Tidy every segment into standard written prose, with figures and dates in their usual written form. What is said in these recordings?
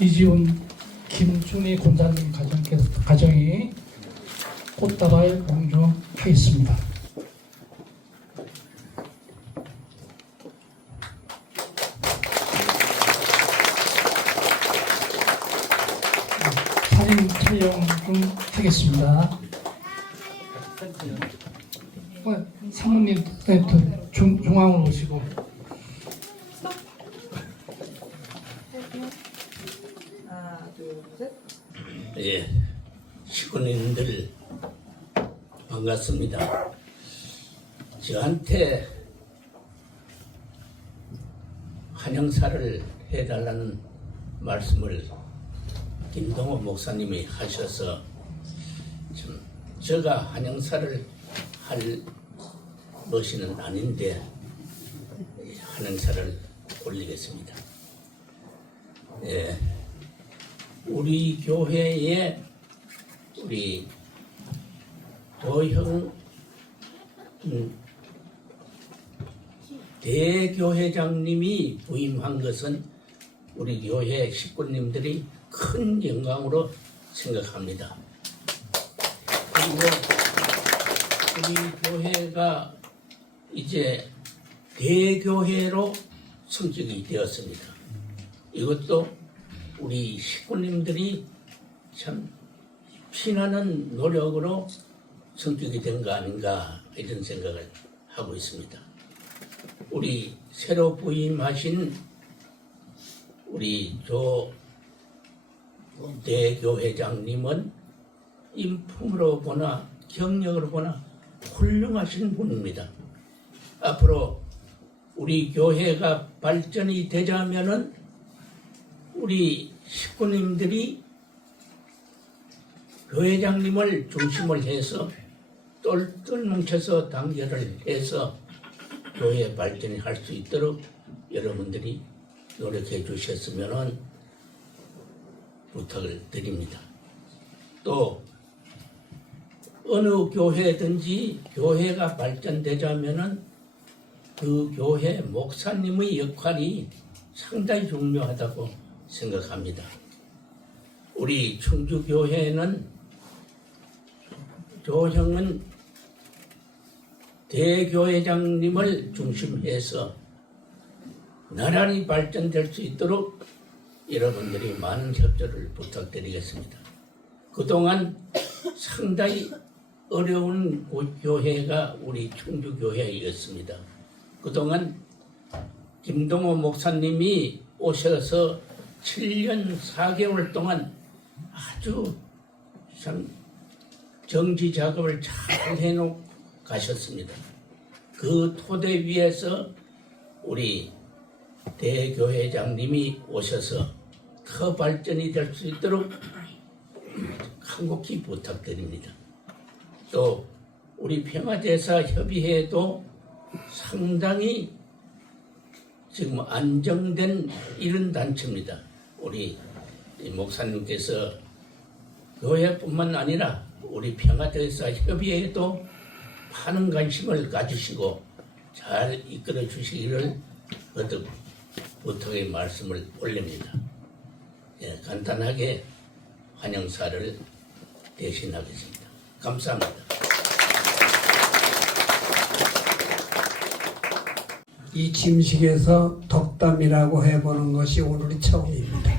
이지훈, 김순희 권사님 가정이 꽃다발 공주하겠습니다. 사진 촬영 좀 하겠습니다. 사모님 중앙으로 오시고. 하나, 둘, 셋. 예, 식구님들 반갑습니다. 저한테 환영사를 해달라는 말씀을 김동호 목사님이 하셔서 참 제가 환영사를 할 것이는 아닌데 환영사를 올리겠습니다. 예, 우리 교회에 우리 도형 대교회장님이 부임한 것은 우리 교회 식구님들이 큰 영광으로 생각합니다. 그리고 우리 교회가 이제 대교회로 성격이 되었습니다. 이것도 우리 식구님들이 참 피나는 노력으로 성격이 된 거 아닌가 이런 생각을 하고 있습니다. 우리 새로 부임하신 우리 조 대교회장님은 인품으로 보나 경력으로 보나 훌륭하신 분입니다. 앞으로 우리 교회가 발전이 되자면은 우리 식구님들이 교회장님을 중심을 해서 똘똘 뭉쳐서 단결을 해서 교회 발전이 할 수 있도록 여러분들이 노력해 주셨으면 부탁을 드립니다. 또 어느 교회든지 교회가 발전되자면은 그 교회 목사님의 역할이 상당히 중요하다고 생각합니다. 우리 충주교회는 조형은 대교회장님을 중심해서 나란히 발전될 수 있도록 여러분들이 많은 협조를 부탁드리겠습니다. 그동안 상당히 어려운 교회가 우리 충주교회였습니다. 그동안 김동호 목사님이 오셔서 7년 4개월 동안 아주 참 정지 작업을 잘 해놓고 가셨습니다. 그 토대 위에서 우리 대교회장님이 오셔서 더 발전이 될 수 있도록 간곡히 부탁드립니다. 또 우리 평화제사 협의회도 상당히 지금 안정된 이런 단체입니다. 우리 목사님께서 교회뿐만 아니라 우리 평화제사 협의회에도 많은 관심을 가지시고 잘 이끌어 주시기를 거듭 부탁의 말씀을 올립니다. 예, 간단하게 환영사를 대신하겠습니다. 감사합니다. 이 침식에서 덕담이라고 해보는 것이 오늘이 처음입니다.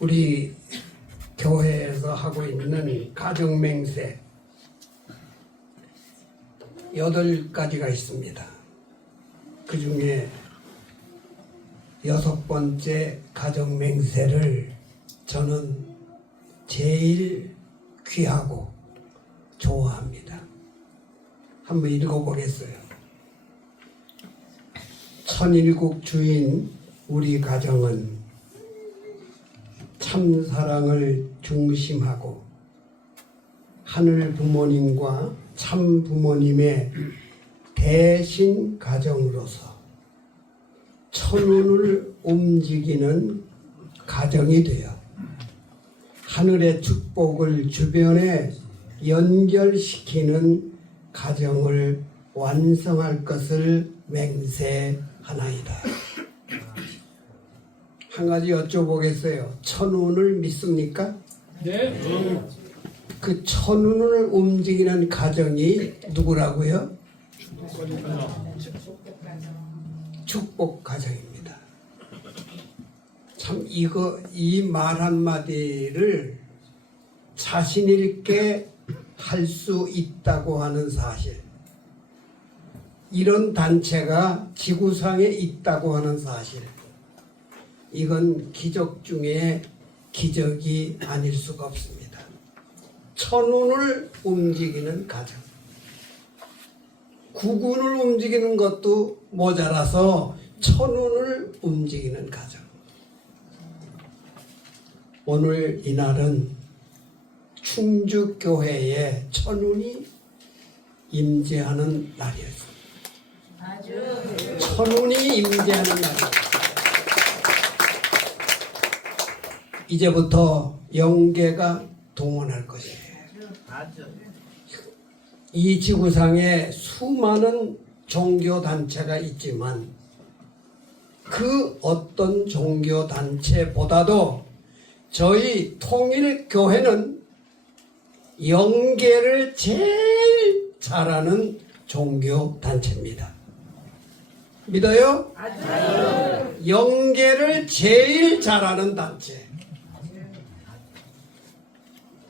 우리 교회에서 하고 있는 가정맹세 8가지가 있습니다. 그 중에 6번째 가정맹세를 저는 제일 귀하고 좋아합니다. 한번 읽어보겠어요. 천일국 주인 우리 가정은 참 사랑을 중심하고 하늘 부모님과 참 부모님의 대신 가정으로서 천운을 움직이는 가정이 되어 하늘의 축복을 주변에 연결시키는 가정을 완성할 것을 맹세하나이다. 한 가지 여쭤보겠어요. 천운을 믿습니까? 네. 그 천운을 움직이는 가정이 누구라고요? 축복 가정입니다. 참 이 말 한마디를 자신 있게 할 수 있다고 하는 사실, 이런 단체가 지구상에 있다고 하는 사실, 이건 기적 중에 기적이 아닐 수가 없습니다. 천운을 움직이는 가정, 구군을 움직이는 것도 모자라서 천운을 움직이는 가정. 오늘 이날은 충주교회에 천운이 임재하는 날이었습니다. 천운이 임재하는 날이었습니다. 이제부터 영계가 동원할 것이에요. 이 지구상에 수많은 종교단체가 있지만 그 어떤 종교단체보다도 저희 통일교회는 영계를 제일 잘하는 종교단체입니다. 믿어요? 영계를 제일 잘하는 단체.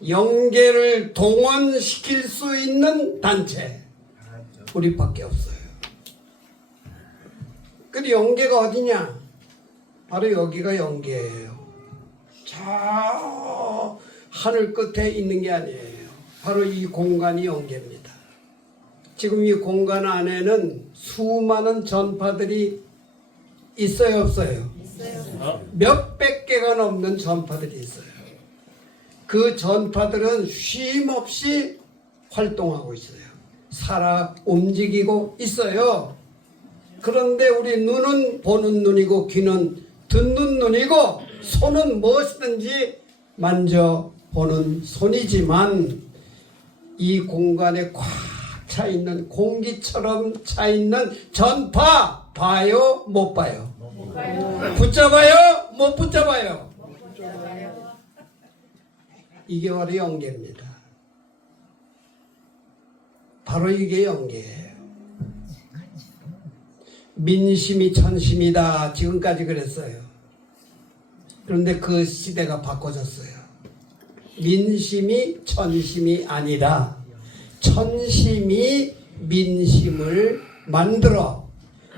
영계를 동원시킬 수 있는 단체. 우리밖에 없어요. 근데 영계가 어디냐? 바로 여기가 영계예요. 저 하늘 끝에 있는 게 아니에요. 바로 이 공간이 영계입니다. 지금 이 공간 안에는 수많은 전파들이 있어요, 없어요? 있어요. 몇백 개가 넘는 전파들이 있어요. 그 전파들은 쉼 없이 활동하고 있어요. 살아 움직이고 있어요. 그런데 우리 눈은 보는 눈이고 귀는 듣는 눈이고 손은 무엇이든지 만져보는 손이지만 이 공간에 꽉 차 있는 공기처럼 차 있는 전파 봐요? 못 봐요? 못 봐요. 붙잡아요? 못 붙잡아요? 못 붙잡아요. 이게 바로 영계입니다. 바로 이게 영계예요. 민심이 천심이다. 지금까지 그랬어요. 그런데 그 시대가 바꿔졌어요. 민심이 천심이 아니라 천심이 민심을 만들어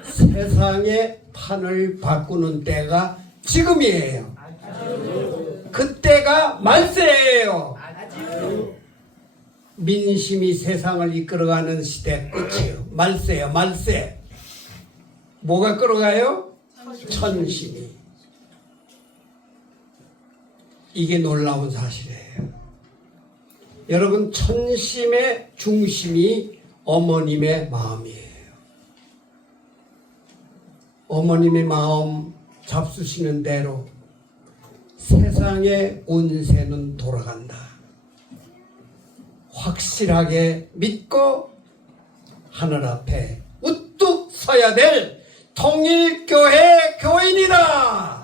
세상의 판을 바꾸는 때가 지금이에요. 그때가 말세예요. 민심이 세상을 이끌어가는 시대 끝이에요. 말세예요. 말세. 뭐가 끌어가요? 천심이. 이게 놀라운 사실이에요. 여러분, 천심의 중심이 어머님의 마음이에요. 어머님의 마음 잡수시는 대로 세상의 운세는 돌아간다. 확실하게 믿고 하늘 앞에 우뚝 서야 될 통일교회 교인이다.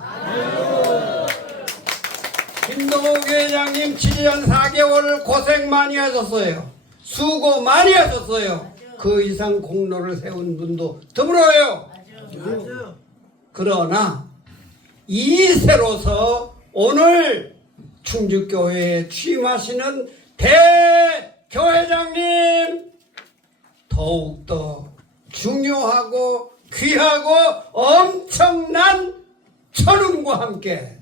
김동호 회장님 7년 4개월 고생 많이 하셨어요. 수고 많이 하셨어요. 그 이상 공로를 세운 분도 드물어요. 그러나 이세로서 오늘 충주교회에 취임하시는 대교회장님 더욱더 중요하고 귀하고 엄청난 천운과 함께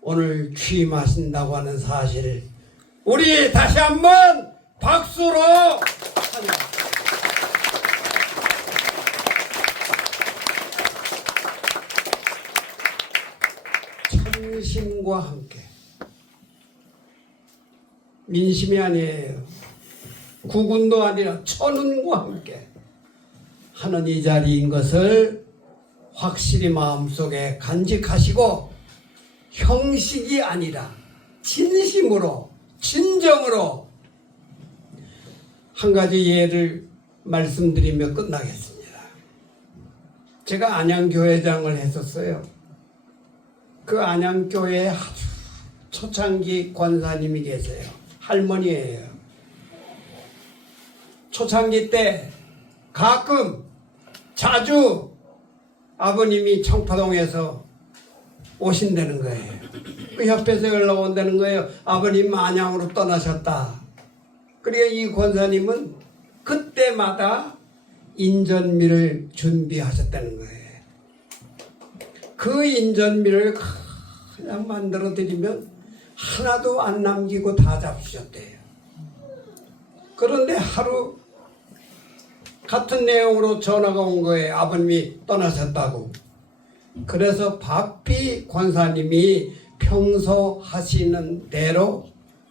오늘 취임하신다고 하는 사실을 우리 다시 한번 박수로 환영합니다. 천심과 함께 민심이 아니에요. 구군도 아니라 천운과 함께 하는 이 자리인 것을 확실히 마음속에 간직하시고 형식이 아니라 진심으로 진정으로 한 가지 예를 말씀드리며 끝나겠습니다. 제가 안양교회장을 했었어요. 그 안양교회에 아주 초창기 권사님이 계세요. 할머니예요. 초창기 때 가끔 자주 아버님이 청파동에서 오신다는 거예요. 그 협회에서 연락 온다는 거예요. 아버님 안양으로 떠나셨다. 그러니까 이 권사님은 그때마다 인전미를 준비하셨다는 거예요. 그 인전미를 그냥 만들어 드리면 하나도 안 남기고 다 잡수셨대요. 그런데 하루 같은 내용으로 전화가 온 거예요. 아버님이 떠나셨다고. 그래서 바삐 권사님이 평소 하시는 대로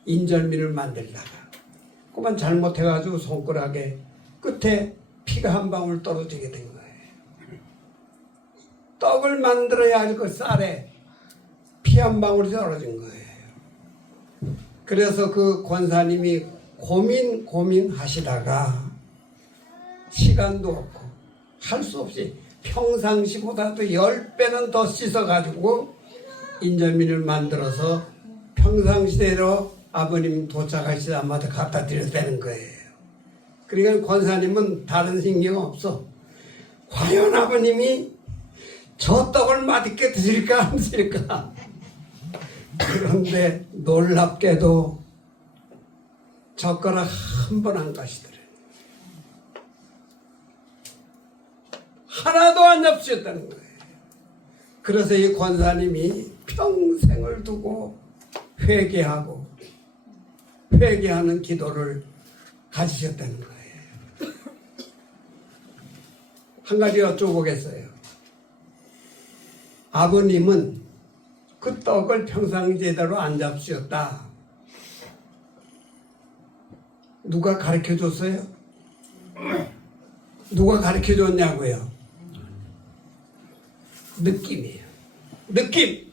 인절미를 만들다가 그만 잘못해가지고 손가락에 끝에 피가 한 방울 떨어지게 된 거예요. 떡을 만들어야 할 그 쌀에 피 한 방울이 떨어진 거예요. 그래서 그 권사님이 고민하시다가 시간도 없고 할 수 없이 평상시보다도 10배는 더 씻어가지고 인절미를 만들어서 평상시대로 아버님 도착하시자마자 갖다 드렸다는 거예요. 그러니까 권사님은 다른 신경 없어. 과연 아버님이 저 떡을 맛있게 드실까 안 드실까? 그런데 놀랍게도 젓가락 한 번 안 가시더래요. 하나도 안 잡수셨다는 거예요. 그래서 이 권사님이 평생을 두고 회개하는 기도를 가지셨다는 거예요. 한 가지 여쭤보겠어요. 아버님은 그 떡을 평상제대로 안 잡수셨다. 누가 가르쳐줬어요? 누가 가르쳐줬냐고요? 느낌이에요. 느낌.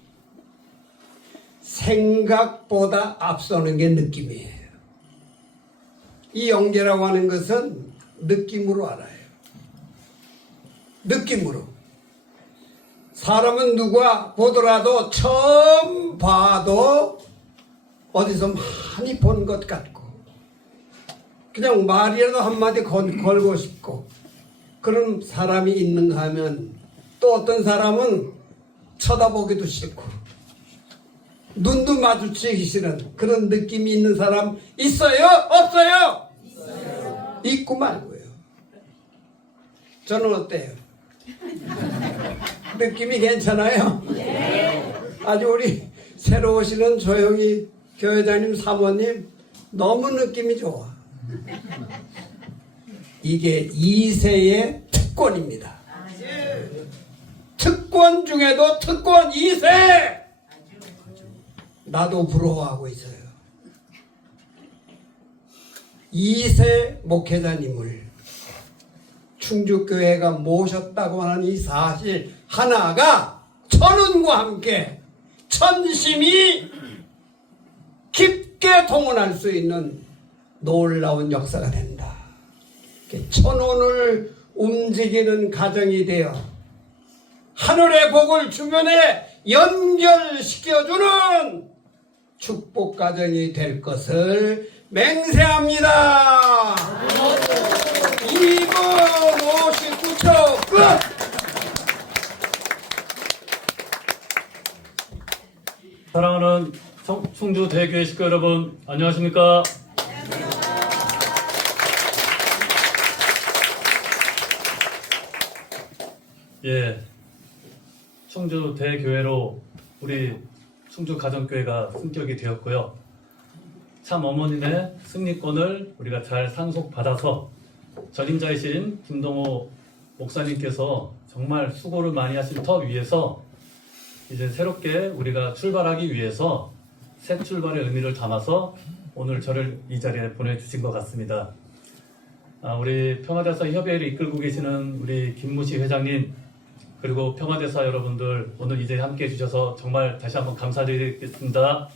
생각보다 앞서는 게 느낌이에요. 이 영계라고 하는 것은 느낌으로 알아요. 느낌으로. 사람은 누가 보더라도 처음 봐도 어디서 많이 본 것 같고 그냥 말이라도 한마디 걸고 싶고 그런 사람이 있는가 하면 또 어떤 사람은 쳐다보기도 싫고 눈도 마주치기 싫은 그런 느낌이 있는 사람 있어요? 없어요? 있어요. 있고 말고요. 저는 어때요? 느낌이 괜찮아요? 네. 아주 우리 새로 오시는 조영희 교회장님 사모님 너무 느낌이 좋아. 이게 2세의 특권입니다. 특권 중에도 특권 2세! 나도 부러워하고 있어요. 2세 목회자님을 충주교회가 모셨다고 하는 이 사실 하나가 천운과 함께 천심이 깊게 동원할 수 있는 놀라운 역사가 된다. 천운을 움직이는 가정이 되어 하늘의 복을 주변에 연결시켜주는 축복 가정이 될 것을 맹세합니다. 2분 59초 끝! 사랑하는 충주 대교회 식구 여러분, 안녕하십니까? 예, 충주 대교회로 우리 충주 가정교회가 승격이 되었고요. 참 어머님의 승리권을 우리가 잘 상속받아서 전임자이신 김동호 목사님께서 정말 수고를 많이 하신 터 위에서 이제 새롭게 우리가 출발하기 위해서 새 출발의 의미를 담아서 오늘 저를 이 자리에 보내주신 것 같습니다. 우리 평화대사 협의회를 이끌고 계시는 우리 김무시 회장님 그리고 평화대사 여러분들 오늘 이 자리에 함께해 주셔서 정말 다시 한번 감사드리겠습니다.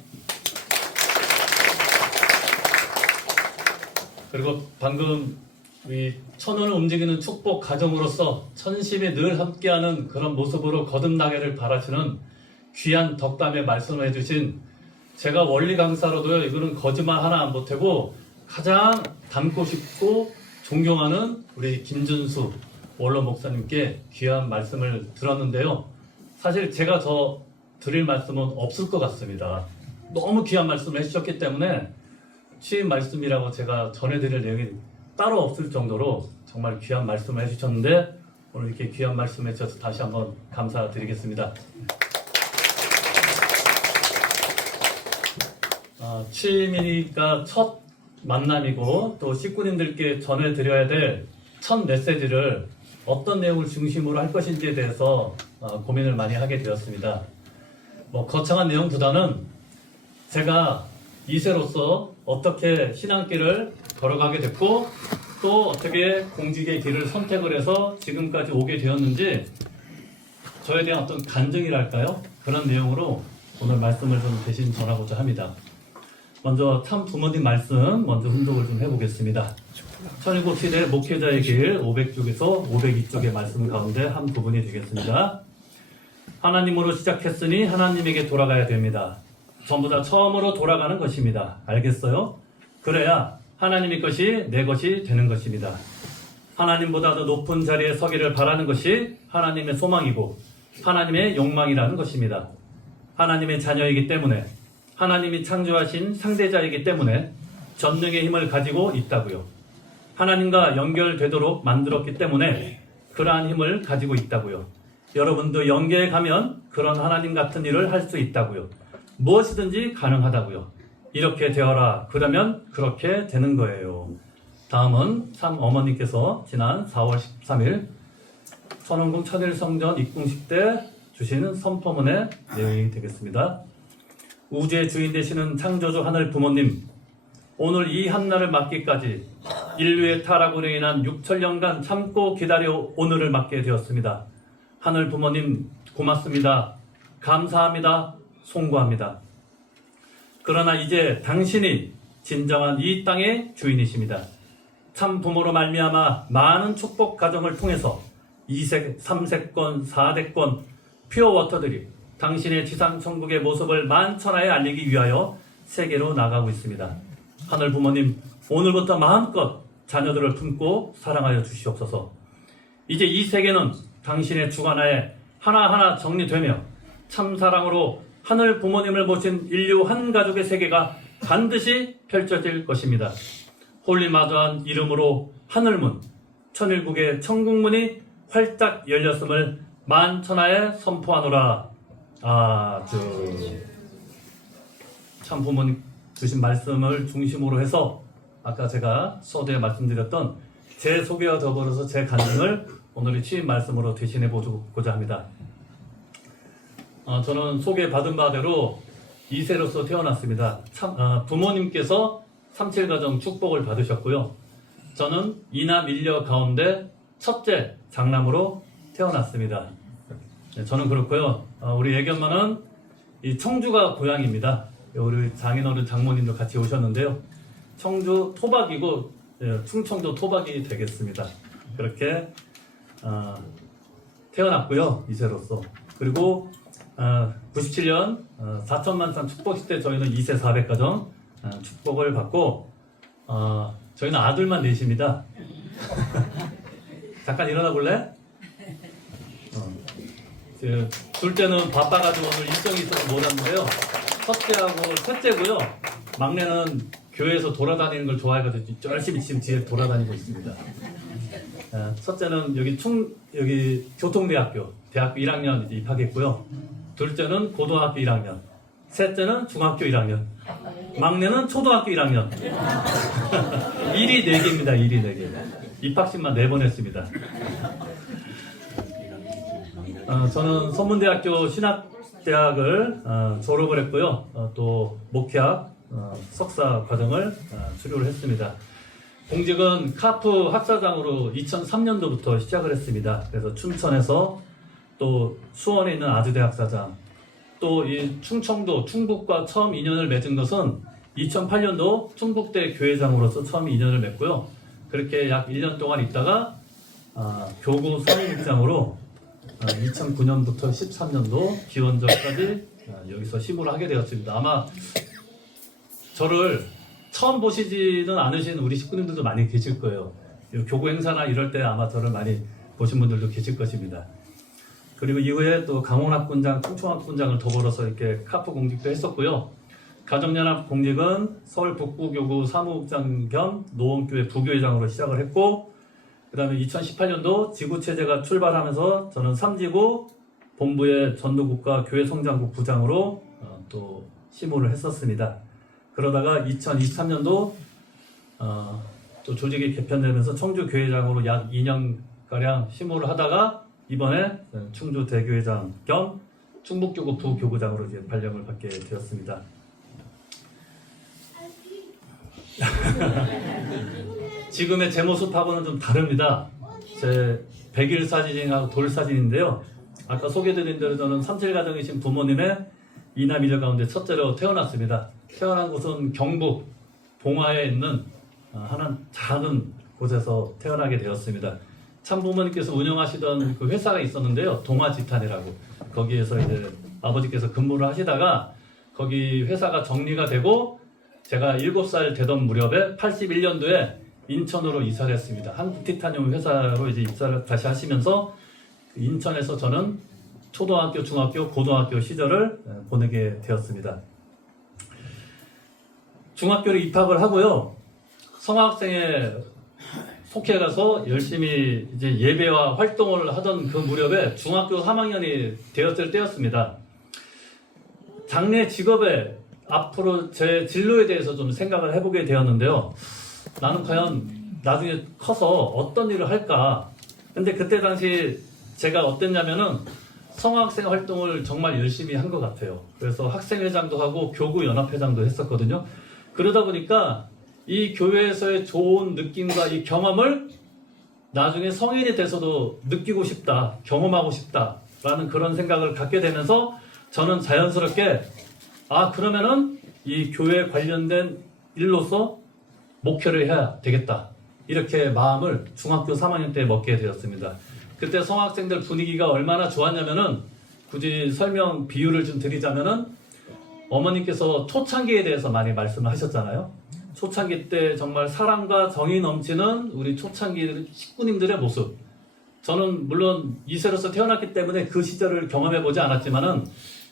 그리고 방금 이 천운을 움직이는 축복 가정으로서 천심이 늘 함께하는 그런 모습으로 거듭나기를 바라시는 귀한 덕담에 말씀을 해주신 제가 원리 강사로도요, 이거는 거짓말 하나 안 보태고 가장 닮고 싶고 존경하는 우리 김준수 원로 목사님께 귀한 말씀을 들었는데요. 사실 제가 더 드릴 말씀은 없을 것 같습니다. 너무 귀한 말씀을 해주셨기 때문에 취임 말씀이라고 제가 전해드릴 내용이 따로 없을 정도로 정말 귀한 말씀을 해주셨는데 오늘 이렇게 귀한 말씀 해주셔서 다시 한번 감사드리겠습니다. 취임이니까 첫 만남이고 또 식구님들께 전해드려야 될 첫 메시지를 어떤 내용을 중심으로 할 것인지에 대해서 고민을 많이 하게 되었습니다. 거창한 내용보다는 제가 2세로서 어떻게 신앙길을 걸어가게 됐고 또 어떻게 공직의 길을 선택을 해서 지금까지 오게 되었는지 저에 대한 어떤 간증이랄까요? 그런 내용으로 오늘 말씀을 좀 대신 전하고자 합니다. 먼저 참 부모님 말씀 먼저 훈독을 좀 해보겠습니다. 1007시대 목회자의 길 500쪽에서 502쪽의 말씀 가운데 한 부분이 되겠습니다. 하나님으로 시작했으니 하나님에게 돌아가야 됩니다. 전부 다 처음으로 돌아가는 것입니다. 알겠어요? 그래야 하나님의 것이 내 것이 되는 것입니다. 하나님보다 더 높은 자리에 서기를 바라는 것이 하나님의 소망이고 하나님의 욕망이라는 것입니다. 하나님의 자녀이기 때문에 하나님이 창조하신 상대자이기 때문에 전능의 힘을 가지고 있다고요. 하나님과 연결되도록 만들었기 때문에 그러한 힘을 가지고 있다고요. 여러분도 연계에 가면 그런 하나님 같은 일을 할 수 있다고요. 무엇이든지 가능하다고요. 이렇게 되어라. 그러면 그렇게 되는 거예요. 다음은 참 어머니께서 지난 4월 13일 선원궁 천일성전 입궁식 때 주시는 선포문의 내용이 되겠습니다. 우주의 주인 되시는 창조주 하늘 부모님, 오늘 이 한날을 맞기까지 인류의 타락으로 인한 6천년간 참고 기다려 오늘을 맞게 되었습니다. 하늘 부모님 고맙습니다. 감사합니다. 송구합니다. 그러나 이제 당신이 진정한 이 땅의 주인이십니다. 참 부모로 말미암아 많은 축복 가정을 통해서 2세, 3세권, 4대권 퓨어워터들이 당신의 지상 천국의 모습을 만천하에 알리기 위하여 세계로 나가고 있습니다. 하늘 부모님, 오늘부터 마음껏 자녀들을 품고 사랑하여 주시옵소서. 이제 이 세계는 당신의 주관하에 하나하나 정리되며 참사랑으로 하늘 부모님을 모신 인류 한 가족의 세계가 반드시 펼쳐질 것입니다. 홀리마드한 이름으로 하늘문, 천일국의 천국문이 활짝 열렸음을 만천하에 선포하노라. 참 부모님 주신 말씀을 중심으로 해서 아까 제가 서두에 말씀드렸던 제 소개와 더불어서 제 간증을 오늘의 취임 말씀으로 대신해 보고자 합니다. 저는 소개받은 바대로 2세로서 태어났습니다. 부모님께서 37가정 축복을 받으셨고요. 저는 이남 1녀 가운데 첫째 장남으로 태어났습니다. 저는 그렇고요. 우리 애견마는 이 청주가 고향입니다. 우리 장인어른 장모님도 같이 오셨는데요. 청주 토박이고 충청도 토박이 되겠습니다. 그렇게 태어났고요. 2세로서. 그리고 97년 4천만산 축복식 때 저희는 2세 400가정 축복을 받고 저희는 아들만 넷입니다. 잠깐 일어나 볼래? 둘째는 바빠가지고 오늘 일정이 있어서 못 왔는데요. 첫째하고 셋째고요. 막내는 교회에서 돌아다니는 걸 좋아해가지고 열심히 지금 뒤에 돌아다니고 있습니다. 첫째는 여기 교통대학교 대학교 1학년 이제 입학했고요. 둘째는 고등학교 1학년, 셋째는 중학교 1학년, 막내는 초등학교 1학년. 일이 4개입니다. 일이 4개. 입학식만 4번 했습니다. 저는 선문대학교 신학대학을 졸업을 했고요. 또 목회학 석사 과정을 수료를 했습니다. 공직은 카프 학사장으로 2003년도부터 시작을 했습니다. 그래서 춘천에서 또 수원에 있는 아주대학사장, 또 이 충청도 충북과 처음 인연을 맺은 것은 2008년도 충북대 교회장으로서 처음 인연을 맺고요. 그렇게 약 1년 동안 있다가 교구 선임장으로 2009년부터 13년도 기원전까지 여기서 심호를 하게 되었습니다. 아마 저를 처음 보시지는 않으신 우리 식구님들도 많이 계실 거예요. 교구 행사나 이럴 때 아마 저를 많이 보신 분들도 계실 것입니다. 그리고 이후에 또 강원학군장, 충청학군장을 더불어서 이렇게 카프 공직도 했었고요. 가정연합 공직은 서울 북부교구 사무국장 겸 노원교회 부교회장으로 시작을 했고, 그 다음에 2018년도 지구체제가 출발하면서 저는 3지구 본부의 전도국과 교회성장국 부장으로 또 심호를 했었습니다. 그러다가 2023년도 또 조직이 개편되면서 청주교회장으로 약 2년가량 심호를 하다가 이번에 충주대교회장 겸 충북교구 부교구장으로 이제 발령을 받게 되었습니다. 지금의 제 모습하고는 좀 다릅니다. 제 100일 사진하고 돌 사진인데요. 아까 소개드린 대로 저는 37가정이신 부모님의 이남 이녀 가운데 첫째로 태어났습니다. 태어난 곳은 경북 봉화에 있는 하나 작은 곳에서 태어나게 되었습니다. 참부모님께서 운영하시던 그 회사가 있었는데요. 동아지탄이라고. 거기에서 이제 아버지께서 근무를 하시다가 거기 회사가 정리가 되고 제가 7살 되던 무렵에 81년도에 인천으로 이사를 했습니다. 한국 티타늄 회사로 이제 입사를 다시 하시면서 인천에서 저는 초등학교, 중학교, 고등학교 시절을 보내게 되었습니다. 중학교를 입학을 하고요. 성학생에 속해 가서 열심히 이제 예배와 활동을 하던 그 무렵에 중학교 3학년이 되었을 때였습니다. 장래 직업에 앞으로 제 진로에 대해서 좀 생각을 해보게 되었는데요. 나는 과연 나중에 커서 어떤 일을 할까? 근데 그때 당시 제가 어땠냐면은 성학생 활동을 정말 열심히 한 것 같아요. 그래서 학생회장도 하고 교구연합회장도 했었거든요. 그러다 보니까 이 교회에서의 좋은 느낌과 이 경험을 나중에 성인이 돼서도 느끼고 싶다, 경험하고 싶다라는 그런 생각을 갖게 되면서 저는 자연스럽게 그러면은 이 교회 관련된 일로서 목표를 해야 되겠다. 이렇게 마음을 중학교 3학년 때 먹게 되었습니다. 그때 성학생들 분위기가 얼마나 좋았냐면은 굳이 설명 비유를 좀 드리자면은 어머님께서 초창기에 대해서 많이 말씀을 하셨잖아요. 초창기 때 정말 사랑과 정이 넘치는 우리 초창기 식구님들의 모습. 저는 물론 2세로서 태어났기 때문에 그 시절을 경험해보지 않았지만은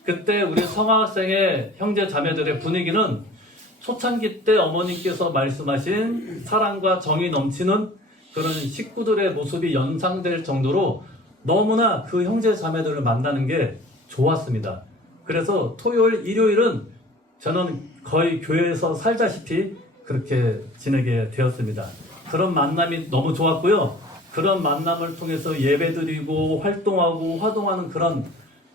그때 우리 성학생의 형제 자매들의 분위기는 초창기 때 어머님께서 말씀하신 사랑과 정이 넘치는 그런 식구들의 모습이 연상될 정도로 너무나 그 형제 자매들을 만나는 게 좋았습니다. 그래서 토요일, 일요일은 저는 거의 교회에서 살다시피 그렇게 지내게 되었습니다. 그런 만남이 너무 좋았고요. 그런 만남을 통해서 예배드리고 활동하고 화동하는 그런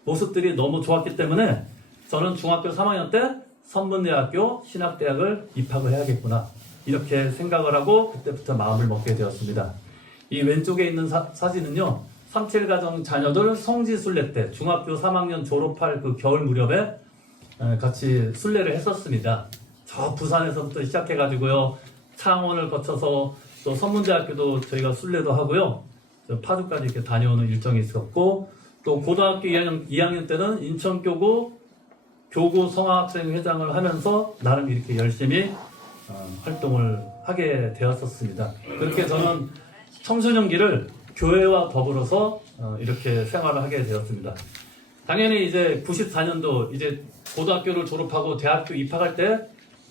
모습들이 너무 좋았기 때문에 저는 중학교 3학년 때 선문대학교 신학대학을 입학을 해야겠구나 이렇게 생각을 하고 그때부터 마음을 먹게 되었습니다. 이 왼쪽에 있는 사진은요 37가정 자녀들 성지순례 때 중학교 3학년 졸업할 그 겨울 무렵에 같이 순례를 했었습니다. 저 부산에서부터 시작해가지고요 창원을 거쳐서 또 선문대학교도 저희가 순례도 하고요 파주까지 이렇게 다녀오는 일정이 있었고 또 고등학교 2학년 때는 인천교구 교구 성학생회장을 하면서 나름 이렇게 열심히 활동을 하게 되었었습니다. 그렇게 저는 청소년기를 교회와 더불어서 이렇게 생활을 하게 되었습니다. 당연히 이제 94년도 이제 고등학교를 졸업하고 대학교 입학할 때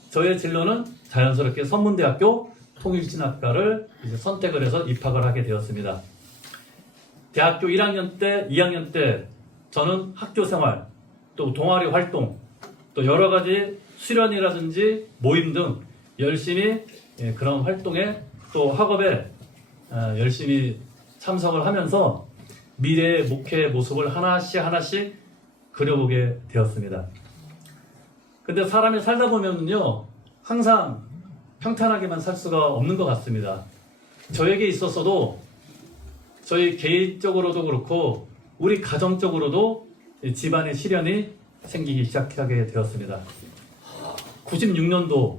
저의 진로는 자연스럽게 선문대학교 통일신학과를 이제 선택을 해서 입학을 하게 되었습니다. 대학교 1학년 때, 2학년 때 저는 학교 생활, 또 동아리 활동, 또 여러 가지 수련이라든지 모임 등 열심히 그런 활동에 또 학업에 열심히 참석을 하면서 미래의 목회의 모습을 하나씩 그려보게 되었습니다. 근데 사람이 살다 보면요 항상 평탄하게만 살 수가 없는 것 같습니다. 저에게 있어서도 저희 개인적으로도 그렇고 우리 가정적으로도 집안의 시련이 생기기 시작하게 되었습니다. 96년도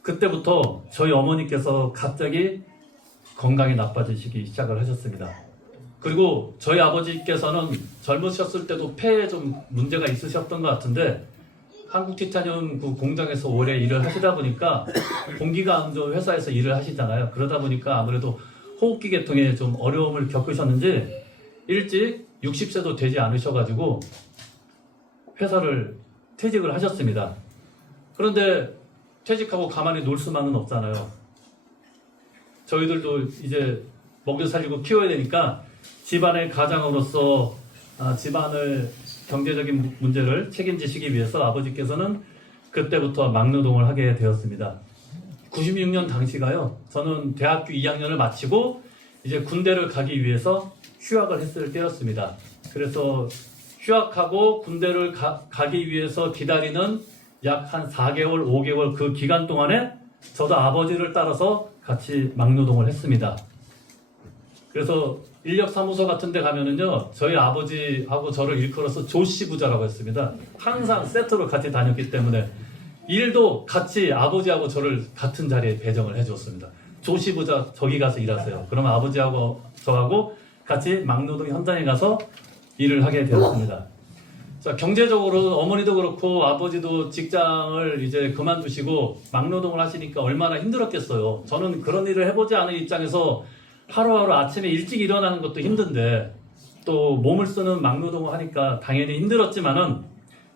그때부터 저희 어머니께서 갑자기 건강이 나빠지시기 시작을 하셨습니다. 그리고 저희 아버지께서는 젊으셨을 때도 폐에 좀 문제가 있으셨던 것 같은데 한국 티타늄 그 공장에서 오래 일을 하시다 보니까 공기가 안 좋은 회사에서 일을 하시잖아요. 그러다 보니까 아무래도 호흡기 계통에 좀 어려움을 겪으셨는지 일찍 60세도 되지 않으셔가지고 회사를 퇴직을 하셨습니다. 그런데 퇴직하고 가만히 놀 수만은 없잖아요. 저희들도 이제 먹여 살리고 키워야 되니까 집안의 가장으로서 집안을 경제적인 문제를 책임지시기 위해서 아버지께서는 그때부터 막노동을 하게 되었습니다. 96년 당시가요. 저는 대학교 2학년을 마치고 이제 군대를 가기 위해서 휴학을 했을 때였습니다. 그래서 휴학하고 군대를 가기 위해서 기다리는 약 한 4개월, 5개월 그 기간 동안에 저도 아버지를 따라서 같이 막노동을 했습니다. 그래서 인력사무소 같은 데 가면은요, 저희 아버지하고 저를 일컬어서 조씨부자라고 했습니다. 항상 세트로 같이 다녔기 때문에 일도 같이 아버지하고 저를 같은 자리에 배정을 해주었습니다. 조씨부자 저기 가서 일하세요. 그러면 아버지하고 저하고 같이 막노동 현장에 가서 일을 하게 되었습니다. 자, 경제적으로 어머니도 그렇고 아버지도 직장을 이제 그만두시고 막노동을 하시니까 얼마나 힘들었겠어요. 저는 그런 일을 해보지 않은 입장에서 하루하루 아침에 일찍 일어나는 것도 힘든데 또 몸을 쓰는 막노동을 하니까 당연히 힘들었지만은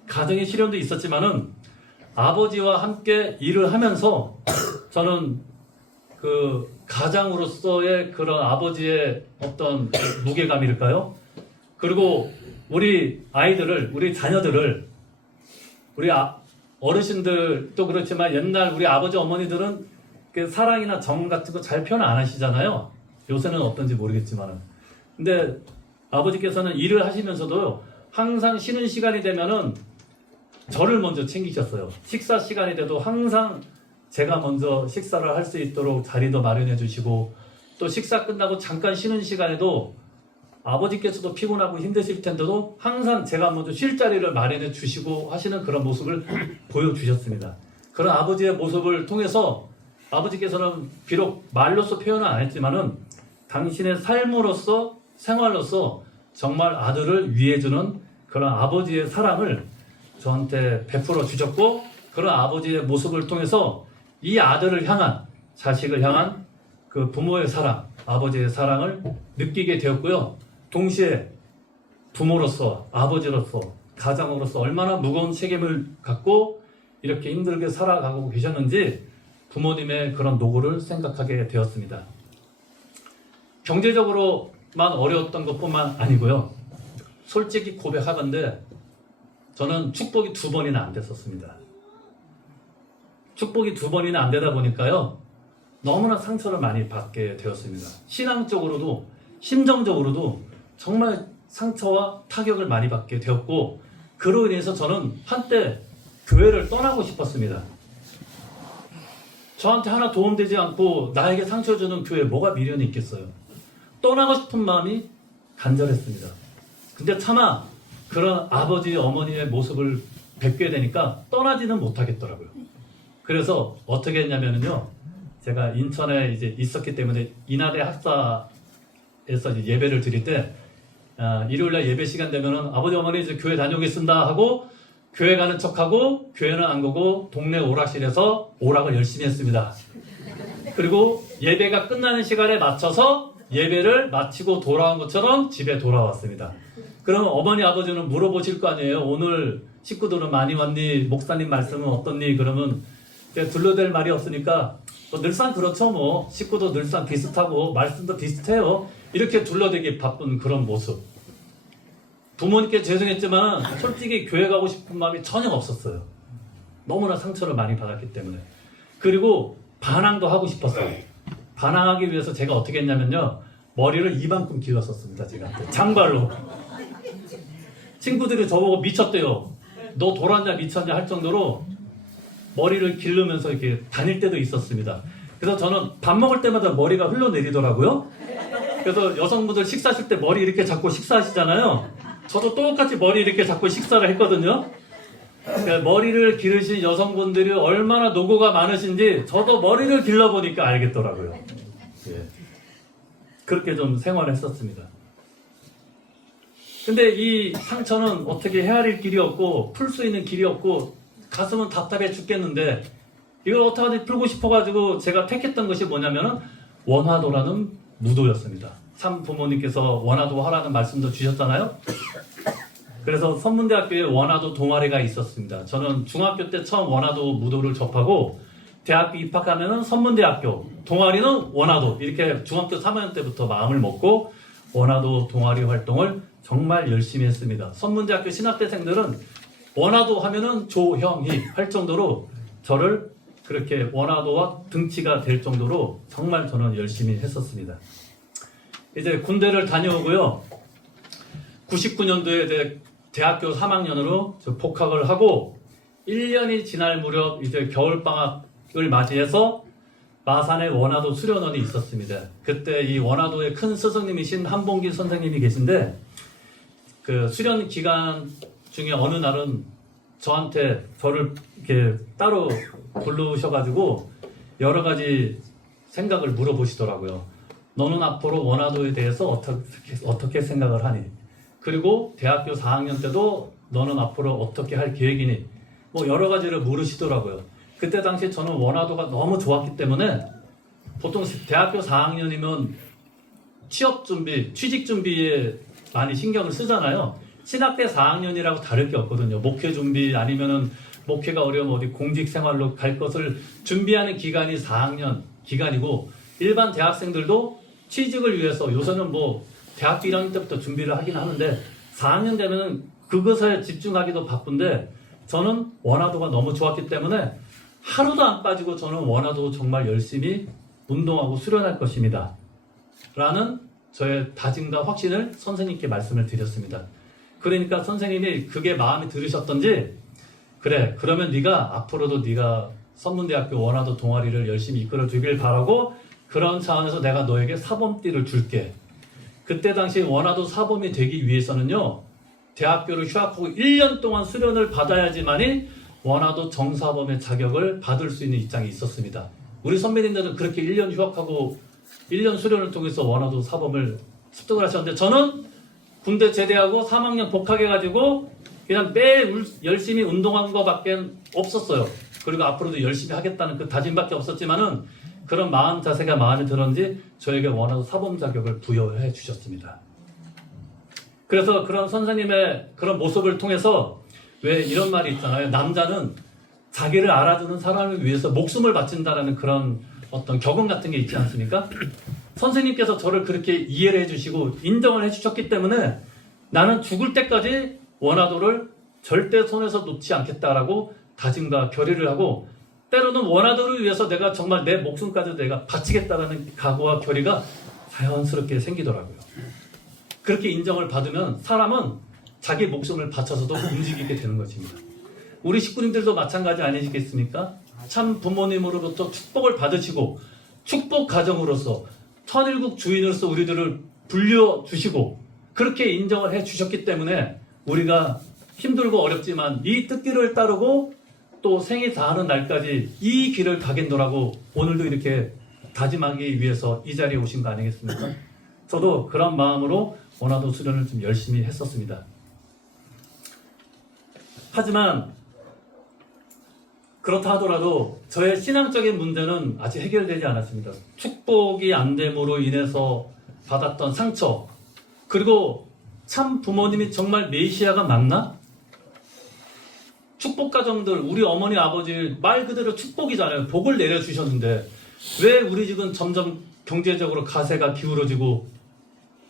가정의 시련도 있었지만은 아버지와 함께 일을 하면서 저는 그 가장으로서의 그런 아버지의 어떤 무게감일까요? 그리고 우리 아이들을, 우리 자녀들을, 우리 어르신들도 그렇지만 옛날 우리 아버지 어머니들은 그 사랑이나 정 같은 거 잘 표현 안 하시잖아요. 요새는 어떤지 모르겠지만은. 근데 아버지께서는 일을 하시면서도 항상 쉬는 시간이 되면은 저를 먼저 챙기셨어요. 식사 시간이 돼도 항상 제가 먼저 식사를 할 수 있도록 자리도 마련해 주시고 또 식사 끝나고 잠깐 쉬는 시간에도 아버지께서도 피곤하고 힘드실 텐데도 항상 제가 먼저 쉴 자리를 마련해 주시고 하시는 그런 모습을 보여주셨습니다. 그런 아버지의 모습을 통해서 아버지께서는 비록 말로써 표현은 안 했지만은 당신의 삶으로서 생활로서 정말 아들을 위해주는 그런 아버지의 사랑을 저한테 베풀어 주셨고 그런 아버지의 모습을 통해서 이 아들을 향한 자식을 향한 그 부모의 사랑, 아버지의 사랑을 느끼게 되었고요. 동시에 부모로서, 아버지로서, 가장으로서 얼마나 무거운 책임을 갖고 이렇게 힘들게 살아가고 계셨는지 부모님의 그런 노고를 생각하게 되었습니다. 경제적으로만 어려웠던 것뿐만 아니고요. 솔직히 고백하건대 저는 축복이 2번이나 안 됐었습니다. 축복이 2번이나 안 되다 보니까요. 너무나 상처를 많이 받게 되었습니다. 신앙적으로도 심정적으로도 정말 상처와 타격을 많이 받게 되었고 그로 인해서 저는 한때 교회를 떠나고 싶었습니다. 저한테 하나 도움되지 않고 나에게 상처 주는 교회에 뭐가 미련이 있겠어요. 떠나고 싶은 마음이 간절했습니다. 근데 차마 그런 아버지, 어머니의 모습을 뵙게 되니까 떠나지는 못하겠더라고요. 그래서 어떻게 했냐면요. 제가 인천에 이제 있었기 때문에 인하대 학사에서 이제 예배를 드릴 때 일요일날 예배 시간 되면은 아버지 어머니 이제 교회 다녀오겠습니다 하고 교회 가는 척하고 교회는 안 가고 동네 오락실에서 오락을 열심히 했습니다. 그리고 예배가 끝나는 시간에 맞춰서 예배를 마치고 돌아온 것처럼 집에 돌아왔습니다. 그러면 어머니 아버지는 물어보실 거 아니에요. 오늘 식구들은 많이 왔니? 목사님 말씀은 어떻니? 그러면 둘러댈 말이 없으니까 늘상 그렇죠. 뭐 식구도 늘상 비슷하고 말씀도 비슷해요. 이렇게 둘러대기 바쁜 그런 모습. 부모님께 죄송했지만 솔직히 교회 가고 싶은 마음이 전혀 없었어요. 너무나 상처를 많이 받았기 때문에. 그리고 반항도 하고 싶었어요. 반항하기 위해서 제가 어떻게 했냐면요. 머리를 이만큼 길렀었습니다. 제가 장발로. 친구들이 저보고 미쳤대요. 너 돌았냐 미쳤냐 할 정도로 머리를 기르면서 이렇게 다닐 때도 있었습니다. 그래서 저는 밥 먹을 때마다 머리가 흘러내리더라고요. 그래서 여성분들 식사하실 때 머리 이렇게 잡고 식사하시잖아요. 저도 똑같이 머리 이렇게 잡고 식사를 했거든요. 그러니까 머리를 기르신 여성분들이 얼마나 노고가 많으신지 저도 머리를 길러보니까 알겠더라고요. 예. 그렇게 좀 생활을 했었습니다. 근데 이 상처는 어떻게 헤아릴 길이 없고 풀 수 있는 길이 없고 가슴은 답답해 죽겠는데 이걸 어떻게든 풀고 싶어가지고 제가 택했던 것이 뭐냐면은 원화도라는 무도였습니다. 참 부모님께서 원화도 하라는 말씀도 주셨잖아요. 그래서 선문대학교에 원화도 동아리가 있었습니다. 저는 중학교 때 처음 원화도 무도를 접하고 대학교 입학하면은 선문대학교 동아리는 원화도 이렇게 중학교 3학년 때부터 마음을 먹고 원화도 동아리 활동을 정말 열심히 했습니다. 선문대학교 신학대생들은 원화도 하면은 조형이 할 정도로 저를 그렇게 원화도와 등치가 될 정도로 정말 저는 열심히 했었습니다. 이제 군대를 다녀오고요. 99년도에 이제 대학교 3학년으로 복학을 하고 1년이 지날 무렵 이제 겨울방학을 맞이해서 마산에 원화도 수련원이 있었습니다. 그때 이 원화도의 큰 스승님이신 한봉기 선생님이 계신데 그 수련 기간 중에 어느 날은 저한테 저를 이렇게 따로 부르셔가지고 여러 가지 생각을 물어보시더라고요. 너는 앞으로 원화도에 대해서 어떻게 생각을 하니? 그리고 대학교 4학년 때도 너는 앞으로 어떻게 할 계획이니? 뭐 여러 가지를 물으시더라고요. 그때 당시 저는 원화도가 너무 좋았기 때문에 보통 대학교 4학년이면 취업 준비, 취직 준비에 많이 신경을 쓰잖아요. 신학대 4학년이라고 다를 게 없거든요. 목회 준비 아니면은 목회가 어려우면 어디 공직 생활로 갈 것을 준비하는 기간이 4학년 기간이고 일반 대학생들도 취직을 위해서 요새는 뭐 대학교 1학년 때부터 준비를 하긴 하는데 4학년 되면은 그것에 집중하기도 바쁜데 저는 원화도가 너무 좋았기 때문에 하루도 안 빠지고 저는 원화도 정말 열심히 운동하고 수련할 것입니다. 라는 저의 다짐과 확신을 선생님께 말씀을 드렸습니다. 그러니까 선생님이 그게 마음에 들으셨던지 그래 그러면 네가 앞으로도 네가 선문대학교 원화도 동아리를 열심히 이끌어 주길 바라고 그런 차원에서 내가 너에게 사범띠를 줄게. 그때 당시 원화도 사범이 되기 위해서는요 대학교를 휴학하고 1년 동안 수련을 받아야지만이 원화도 정사범의 자격을 받을 수 있는 입장이 있었습니다. 우리 선배님들은 그렇게 1년 휴학하고 1년 수련을 통해서 원화도 사범을 습득을 하셨는데 저는 군대 제대하고 3학년 복학해가지고 그냥 매일 열심히 운동한 것밖에 없었어요. 그리고 앞으로도 열심히 하겠다는 그 다짐밖에 없었지만은 그런 마음 자세가 마음에 들었는지 저에게 원화도 사범 자격을 부여해 주셨습니다. 그래서 그런 선생님의 그런 모습을 통해서 왜 이런 말이 있잖아요. 남자는 자기를 알아주는 사람을 위해서 목숨을 바친다라는 그런 어떤 격언 같은 게 있지 않습니까? 선생님께서 저를 그렇게 이해를 해주시고 인정을 해주셨기 때문에 나는 죽을 때까지 원화도를 절대 손에서 놓지 않겠다라고 다짐과 결의를 하고 때로는 원화도를 위해서 내가 정말 내 목숨까지 내가 바치겠다라는 각오와 결의가 자연스럽게 생기더라고요. 그렇게 인정을 받으면 사람은 자기 목숨을 바쳐서도 움직이게 되는 것입니다. 우리 식구님들도 마찬가지 아니시겠습니까? 참 부모님으로부터 축복을 받으시고 축복 가정으로서 천일국 주인으로서 우리들을 불려주시고 그렇게 인정을 해주셨기 때문에 우리가 힘들고 어렵지만 이 뜻길을 따르고 또 생이 다하는 날까지 이 길을 가겠노라고 오늘도 이렇게 다짐하기 위해서 이 자리에 오신 거 아니겠습니까? 저도 그런 마음으로 원화도 수련을 좀 열심히 했었습니다. 하지만 그렇다 하더라도 저의 신앙적인 문제는 아직 해결되지 않았습니다. 축복이 안 됨으로 인해서 받았던 상처, 그리고 참 부모님이 정말 메시아가 맞나? 축복 가정들, 우리 어머니 아버지 말 그대로 축복이잖아요. 복을 내려주셨는데 왜 우리 집은 점점 경제적으로 가세가 기울어지고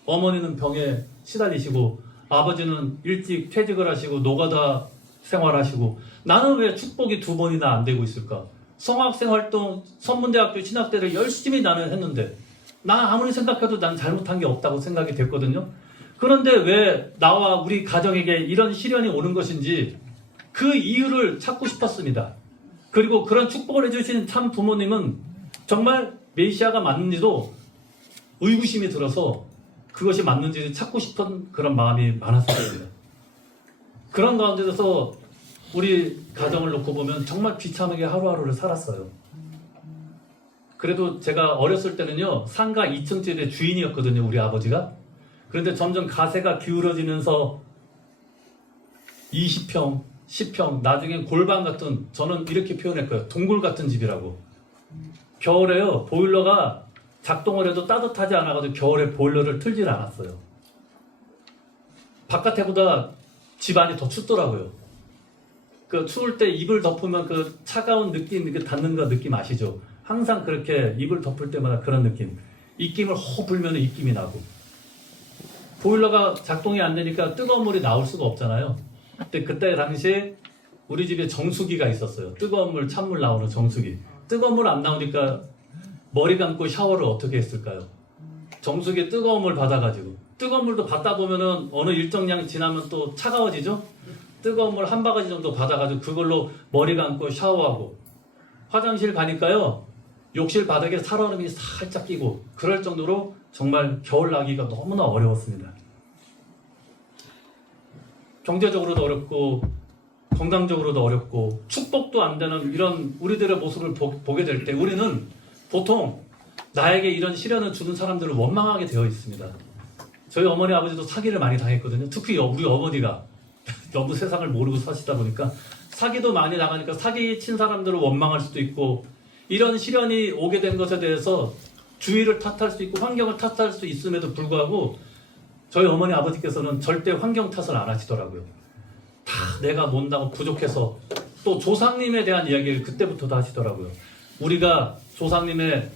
어머니는 병에 시달리시고 아버지는 일찍 퇴직을 하시고 노가다 생활하시고 나는 왜 축복이 두 번이나 안 되고 있을까? 성학생 활동, 선문대학교 신학대를 열심히 나는 했는데 나 아무리 생각해도 난 잘못한 게 없다고 생각이 됐거든요. 그런데 왜 나와 우리 가정에게 이런 시련이 오는 것인지 그 이유를 찾고 싶었습니다. 그리고 그런 축복을 해주신 참 부모님은 정말 메시아가 맞는지도 의구심이 들어서 그것이 맞는지 찾고 싶은 그런 마음이 많았습니다. 그런 가운데서 우리 가정을 놓고 보면 정말 비참하게 하루하루를 살았어요. 그래도 제가 어렸을 때는요 상가 2층 집의 주인이었거든요, 우리 아버지가. 그런데 점점 가세가 기울어지면서 20평, 10평, 나중엔 골방 같은, 저는 이렇게 표현했고요. 동굴 같은 집이라고. 겨울에요, 보일러가 작동을 해도 따뜻하지 않아가지고 겨울에 보일러를 틀질 않았어요. 바깥에보다 집 안이 더 춥더라고요. 그 추울 때 이불 덮으면 그 차가운 느낌, 그 닿는 거 느낌 아시죠? 항상 그렇게 이불 덮을 때마다 그런 느낌. 입김을 허 불면 입김이 나고. 보일러가 작동이 안 되니까 뜨거운 물이 나올 수가 없잖아요. 근데 그때 당시에 우리 집에 정수기가 있었어요. 뜨거운 물, 찬물 나오는 정수기. 뜨거운 물 안 나오니까 머리 감고 샤워를 어떻게 했을까요? 정수기에 뜨거운 물 받아가지고. 뜨거운 물도 받다 보면은 어느 일정량 지나면 또 차가워지죠? 뜨거운 물 한 바가지 정도 받아가지고 그걸로 머리 감고 샤워하고. 화장실 가니까요, 욕실 바닥에 살얼음이 살짝 끼고, 그럴 정도로 정말 겨울 나기가 너무나 어려웠습니다. 경제적으로도 어렵고 건강적으로도 어렵고 축복도 안 되는 이런 우리들의 모습을 보게 될 때 우리는 보통 나에게 이런 시련을 주는 사람들을 원망하게 되어 있습니다. 저희 어머니 아버지도 사기를 많이 당했거든요. 특히 우리 어머니가 너무 세상을 모르고 사시다 보니까 사기도 많이 당하니까 사기 친 사람들을 원망할 수도 있고, 이런 시련이 오게 된 것에 대해서 주위를 탓할 수 있고 환경을 탓할 수 있음에도 불구하고 저희 어머니 아버지께서는 절대 환경 탓을 안 하시더라고요. 다 내가 못나고 부족해서, 또 조상님에 대한 이야기를 그때부터도 하시더라고요. 우리가 조상님의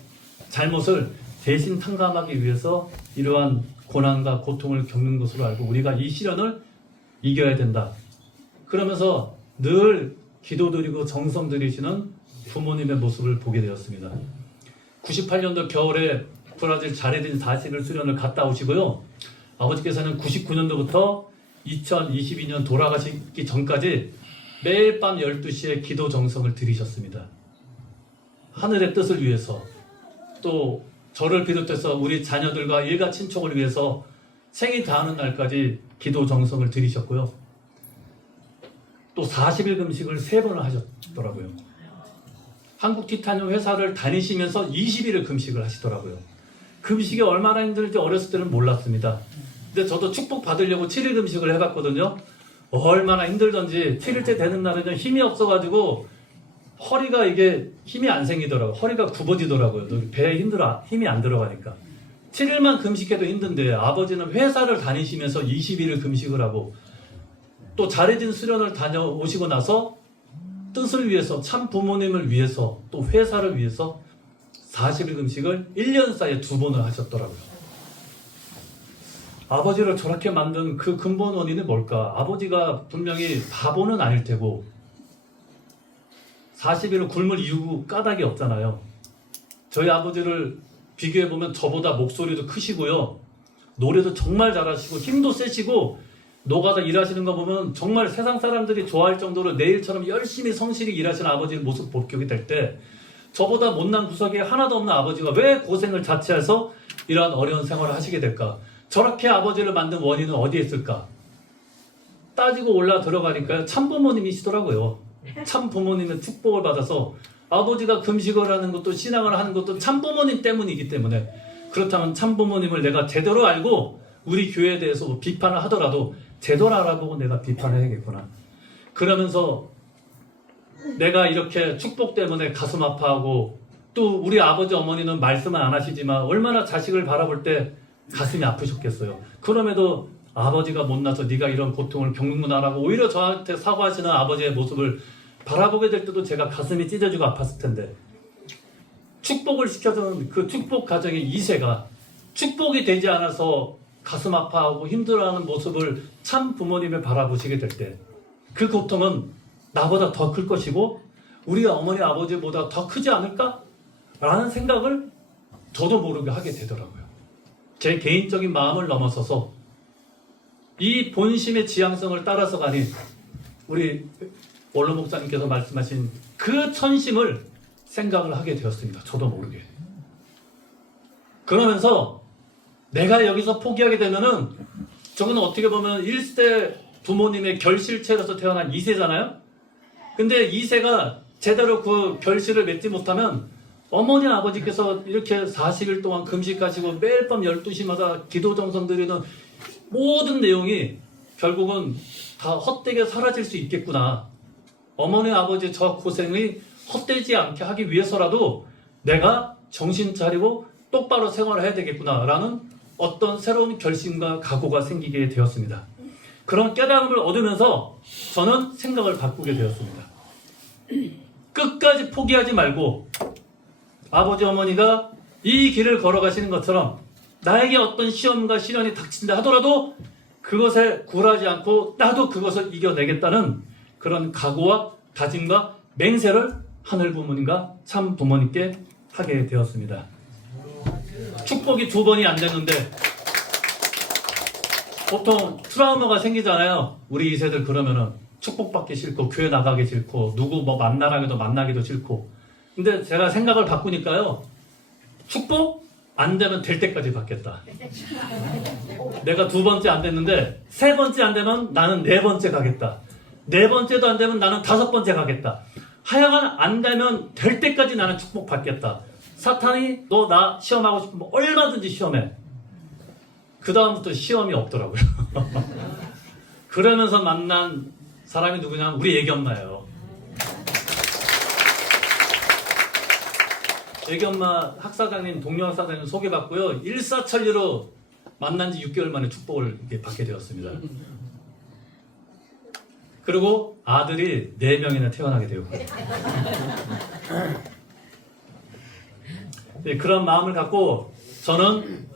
잘못을 대신 탕감하기 위해서 이러한 고난과 고통을 겪는 것으로 알고 우리가 이 시련을 이겨야 된다. 그러면서 늘 기도드리고 정성 들이시는 부모님의 모습을 보게 되었습니다. 98년도 겨울에 브라질 자레딘 40일 수련을 갔다 오시고요. 아버지께서는 99년도부터 2022년 돌아가시기 전까지 매일 밤 12시에 기도 정성을 들이셨습니다. 하늘의 뜻을 위해서, 또 저를 비롯해서 우리 자녀들과 일가 친척을 위해서 생이 다하는 날까지 기도 정성을 들이셨고요. 또 40일 금식을 3번을 하셨더라고요. 한국 티타늄 회사를 다니시면서 20일을 금식을 하시더라고요. 금식이 얼마나 힘들지 어렸을 때는 몰랐습니다. 근데 저도 축복 받으려고 7일 금식을 해봤거든요. 얼마나 힘들던지 7일째 되는 날은 힘이 없어가지고 허리가 이게 힘이 안 생기더라고요. 허리가 굽어지더라고요. 배에 힘이 안 들어가니까. 7일만 금식해도 힘든데 아버지는 회사를 다니시면서 20일을 금식을 하고, 또 자레진 수련을 다녀오시고 나서 뜻을 위해서, 참 부모님을 위해서, 또 회사를 위해서 40일 금식을 1년 사이에 2번을 하셨더라고요. 아버지를 저렇게 만든 그 근본 원인은 뭘까? 아버지가 분명히 바보는 아닐 테고 40일을 굶을 이유 까닭이 없잖아요. 저희 아버지를 비교해보면 저보다 목소리도 크시고요. 노래도 정말 잘하시고 힘도 세시고 노가다 일하시는 거 보면 정말 세상 사람들이 좋아할 정도로 내일처럼 열심히 성실히 일하시는 아버지의 모습 보게 될 때, 저보다 못난 구석이 하나도 없는 아버지가 왜 고생을 자체해서 이러한 어려운 생활을 하시게 될까? 저렇게 아버지를 만든 원인은 어디에 있을까? 따지고 올라 들어가니까요, 참부모님이시더라고요. 참부모님의 축복을 받아서 아버지가 금식을 하는 것도 신앙을 하는 것도 참부모님 때문이기 때문에, 그렇다면 참부모님을 내가 제대로 알고 우리 교회에 대해서 비판을 하더라도 제대로 알아보고 내가 비판을 해야겠구나. 그러면서 내가 이렇게 축복 때문에 가슴 아파하고, 또 우리 아버지 어머니는 말씀은 안 하시지만 얼마나 자식을 바라볼 때 가슴이 아프셨겠어요. 그럼에도 아버지가 못나서 네가 이런 고통을 겪는구나라고 오히려 저한테 사과하시는 아버지의 모습을 바라보게 될 때도 제가 가슴이 찢어지고 아팠을 텐데, 축복을 시켜주는 그 축복 가정의 2세가 축복이 되지 않아서 가슴 아파하고 힘들어하는 모습을 참 부모님을 바라보시게 될 때 그 고통은 나보다 더 클 것이고 우리 어머니 아버지보다 더 크지 않을까? 라는 생각을 저도 모르게 하게 되더라고요. 제 개인적인 마음을 넘어서서 이 본심의 지향성을 따라서 가니 우리 원로 목사님께서 말씀하신 그 천심을 생각을 하게 되었습니다. 저도 모르게. 그러면서 내가 여기서 포기하게 되면은, 저거는 어떻게 보면 1세 부모님의 결실체로서 태어난 2세잖아요? 근데 2세가 제대로 그 결실을 맺지 못하면 어머니 아버지께서 이렇게 40일 동안 금식하시고 매일 밤 12시마다 기도 정성 드리는 모든 내용이 결국은 다 헛되게 사라질 수 있겠구나. 어머니 아버지 저 고생이 헛되지 않게 하기 위해서라도 내가 정신 차리고 똑바로 생활을 해야 되겠구나라는 어떤 새로운 결심과 각오가 생기게 되었습니다. 그런 깨달음을 얻으면서 저는 생각을 바꾸게 되었습니다. 끝까지 포기하지 말고 아버지 어머니가 이 길을 걸어가시는 것처럼 나에게 어떤 시험과 시련이 닥친다 하더라도 그것에 굴하지 않고 나도 그것을 이겨내겠다는 그런 각오와 다짐과 맹세를 하늘 부모님과 참 부모님께 하게 되었습니다. 축복이 2번이 안 됐는데 보통 트라우마가 생기잖아요. 우리 2세들 그러면은 축복받기 싫고 교회 나가기 싫고 누구 뭐 만나라기도 만나기도 싫고. 근데 제가 생각을 바꾸니까요. 축복 안 되면 될 때까지 받겠다. 내가 2번째 안 됐는데 3번째 안 되면 나는 4번째 가겠다. 4번째도 안 되면 나는 5번째 가겠다. 하여간 안 되면 될 때까지 나는 축복 받겠다. 사탄이 너 나 시험하고 싶으면 얼마든지 시험해. 그 다음부터 시험이 없더라고요. 그러면서 만난 사람이 누구냐? 우리 애기 엄마예요. 애기 엄마 학사장님, 동료 학사장님 소개받고요. 일사천리로 만난 지 6개월 만에 축복을 이렇게 받게 되었습니다. 그리고 아들이 4명이나 태어나게 되었고요. 네, 그런 마음을 갖고 저는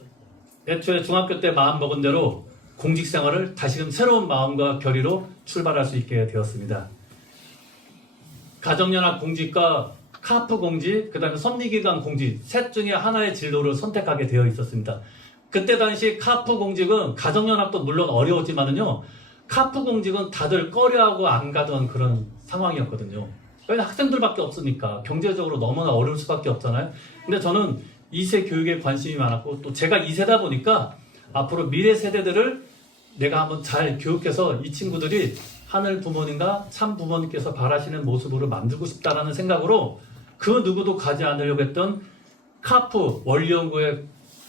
애초에 중학교 때 마음 먹은 대로 공직 생활을 다시금 새로운 마음과 결의로 출발할 수 있게 되었습니다. 가정연합 공직과 카프 공직, 그 다음에 섭리기관 공직 셋 중에 하나의 진로를 선택하게 되어 있었습니다. 그때 당시 카프 공직은 가정연합도 물론 어려웠지만은요, 카프 공직은 다들 꺼려하고 안 가던 그런 상황이었거든요. 왜냐면 학생들밖에 없으니까 경제적으로 너무나 어려울 수밖에 없잖아요. 근데 저는 2세 교육에 관심이 많았고 또 제가 2세다 보니까 앞으로 미래 세대들을 내가 한번 잘 교육해서 이 친구들이 하늘 부모님과 참 부모님께서 바라시는 모습으로 만들고 싶다라는 생각으로 그 누구도 가지 않으려고 했던 카프 원리연구의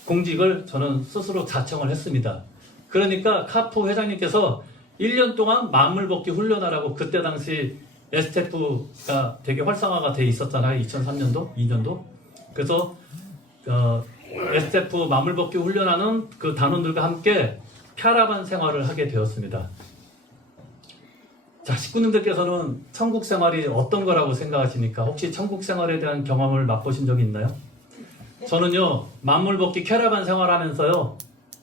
공직을 저는 스스로 자청을 했습니다. 그러니까 카프 회장님께서 1년 동안 만물벗기 훈련하라고 그때 당시 STF가 되게 활성화가 돼 있었잖아요. 2003년도, 2년도. 그래서 STF 만물벗기 훈련하는 그 단원들과 함께 펴라반 생활을 하게 되었습니다. 자, 식구님들께서는 천국 생활이 어떤 거라고 생각하십니까? 혹시 천국 생활에 대한 경험을 맛보신 적이 있나요? 저는요, 만물벗기 캐러반 생활하면서요,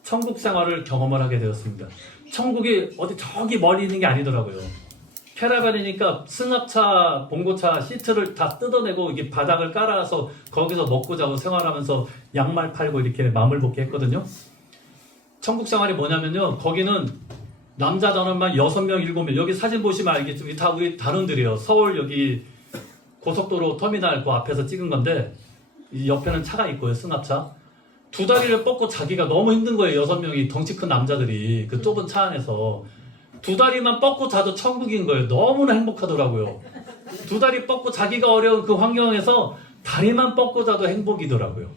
천국 생활을 경험을 하게 되었습니다. 천국이 어디 저기 멀리 있는 게 아니더라고요. 캐러반이니까 승합차, 봉고차 시트를 다 뜯어내고 이게 바닥을 깔아서 거기서 먹고 자고 생활하면서 양말 팔고 이렇게 만물벗기 했거든요. 천국 생활이 뭐냐면요, 거기는 남자 단원만 6명, 7명. 여기 사진 보시면 알겠지만 다 우리 단원들이에요. 서울 여기 고속도로 터미널 그 앞에서 찍은 건데 이 옆에는 차가 있고요. 승합차. 2다리를 뻗고 자기가 너무 힘든 거예요. 6명이 덩치 큰 남자들이 그 좁은 차 안에서 2다리만 뻗고 자도 천국인 거예요. 너무나 행복하더라고요. 2다리 뻗고 자기가 어려운 그 환경에서 다리만 뻗고 자도 행복이더라고요.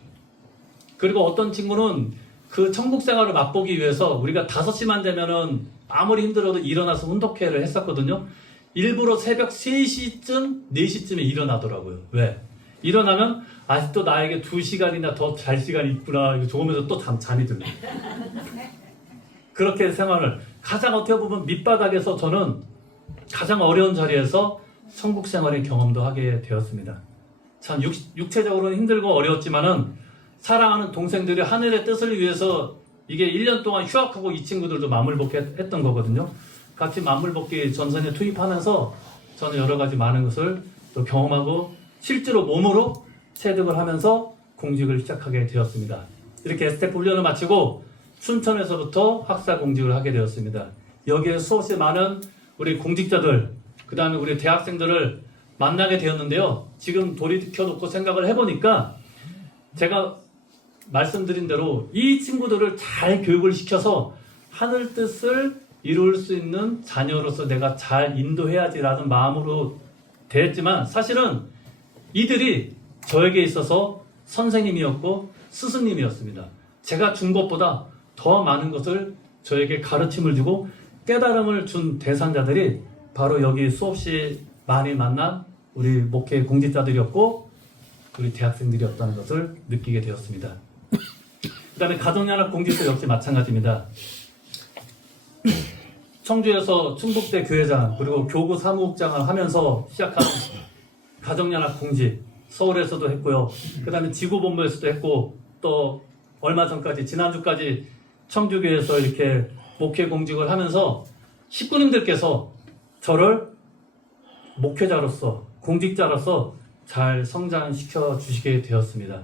그리고 어떤 친구는 그 천국 생활을 맛보기 위해서 우리가 5시만 되면은 아무리 힘들어도 일어나서 운동회를 했었거든요. 일부러 새벽 3시쯤, 4시쯤에 일어나더라고요. 왜? 일어나면 아직도 나에게 2시간이나 더 잘 시간이 있구나. 이거 좋으면서 또 잠이 들고. 그렇게 생활을 가장 어떻게 보면 밑바닥에서 저는 가장 어려운 자리에서 천국 생활의 경험도 하게 되었습니다. 참 육체적으로는 힘들고 어려웠지만은 사랑하는 동생들이 하늘의 뜻을 위해서 이게 1년 동안 휴학하고 이 친구들도 만물벗기 했던 거거든요. 같이 만물벗기 전선에 투입하면서 저는 여러 가지 많은 것을 또 경험하고 실제로 몸으로 체득을 하면서 공직을 시작하게 되었습니다. 이렇게 STF 훈련을 마치고 춘천에서부터 학사 공직을 하게 되었습니다. 여기에 수없이 많은 우리 공직자들, 그 다음에 우리 대학생들을 만나게 되었는데요. 지금 돌이켜놓고 생각을 해보니까 제가 말씀드린 대로 이 친구들을 잘 교육을 시켜서 하늘 뜻을 이룰 수 있는 자녀로서 내가 잘 인도해야지라는 마음으로 대했지만 사실은 이들이 저에게 있어서 선생님이었고 스승님이었습니다. 제가 준 것보다 더 많은 것을 저에게 가르침을 주고 깨달음을 준 대상자들이 바로 여기 수없이 많이 만난 우리 목회 공직자들이었고 우리 대학생들이었다는 것을 느끼게 되었습니다. 그 다음에 가정연합 공직도 역시 마찬가지입니다. 청주에서 충북대 교회장 그리고 교구 사무국장을 하면서 시작한 가정연합 공직 서울에서도 했고요. 그 다음에 지구본부에서도 했고 또 얼마 전까지 지난주까지 청주교회에서 이렇게 목회 공직을 하면서 식구님들께서 저를 목회자로서 공직자로서 잘 성장시켜 주시게 되었습니다.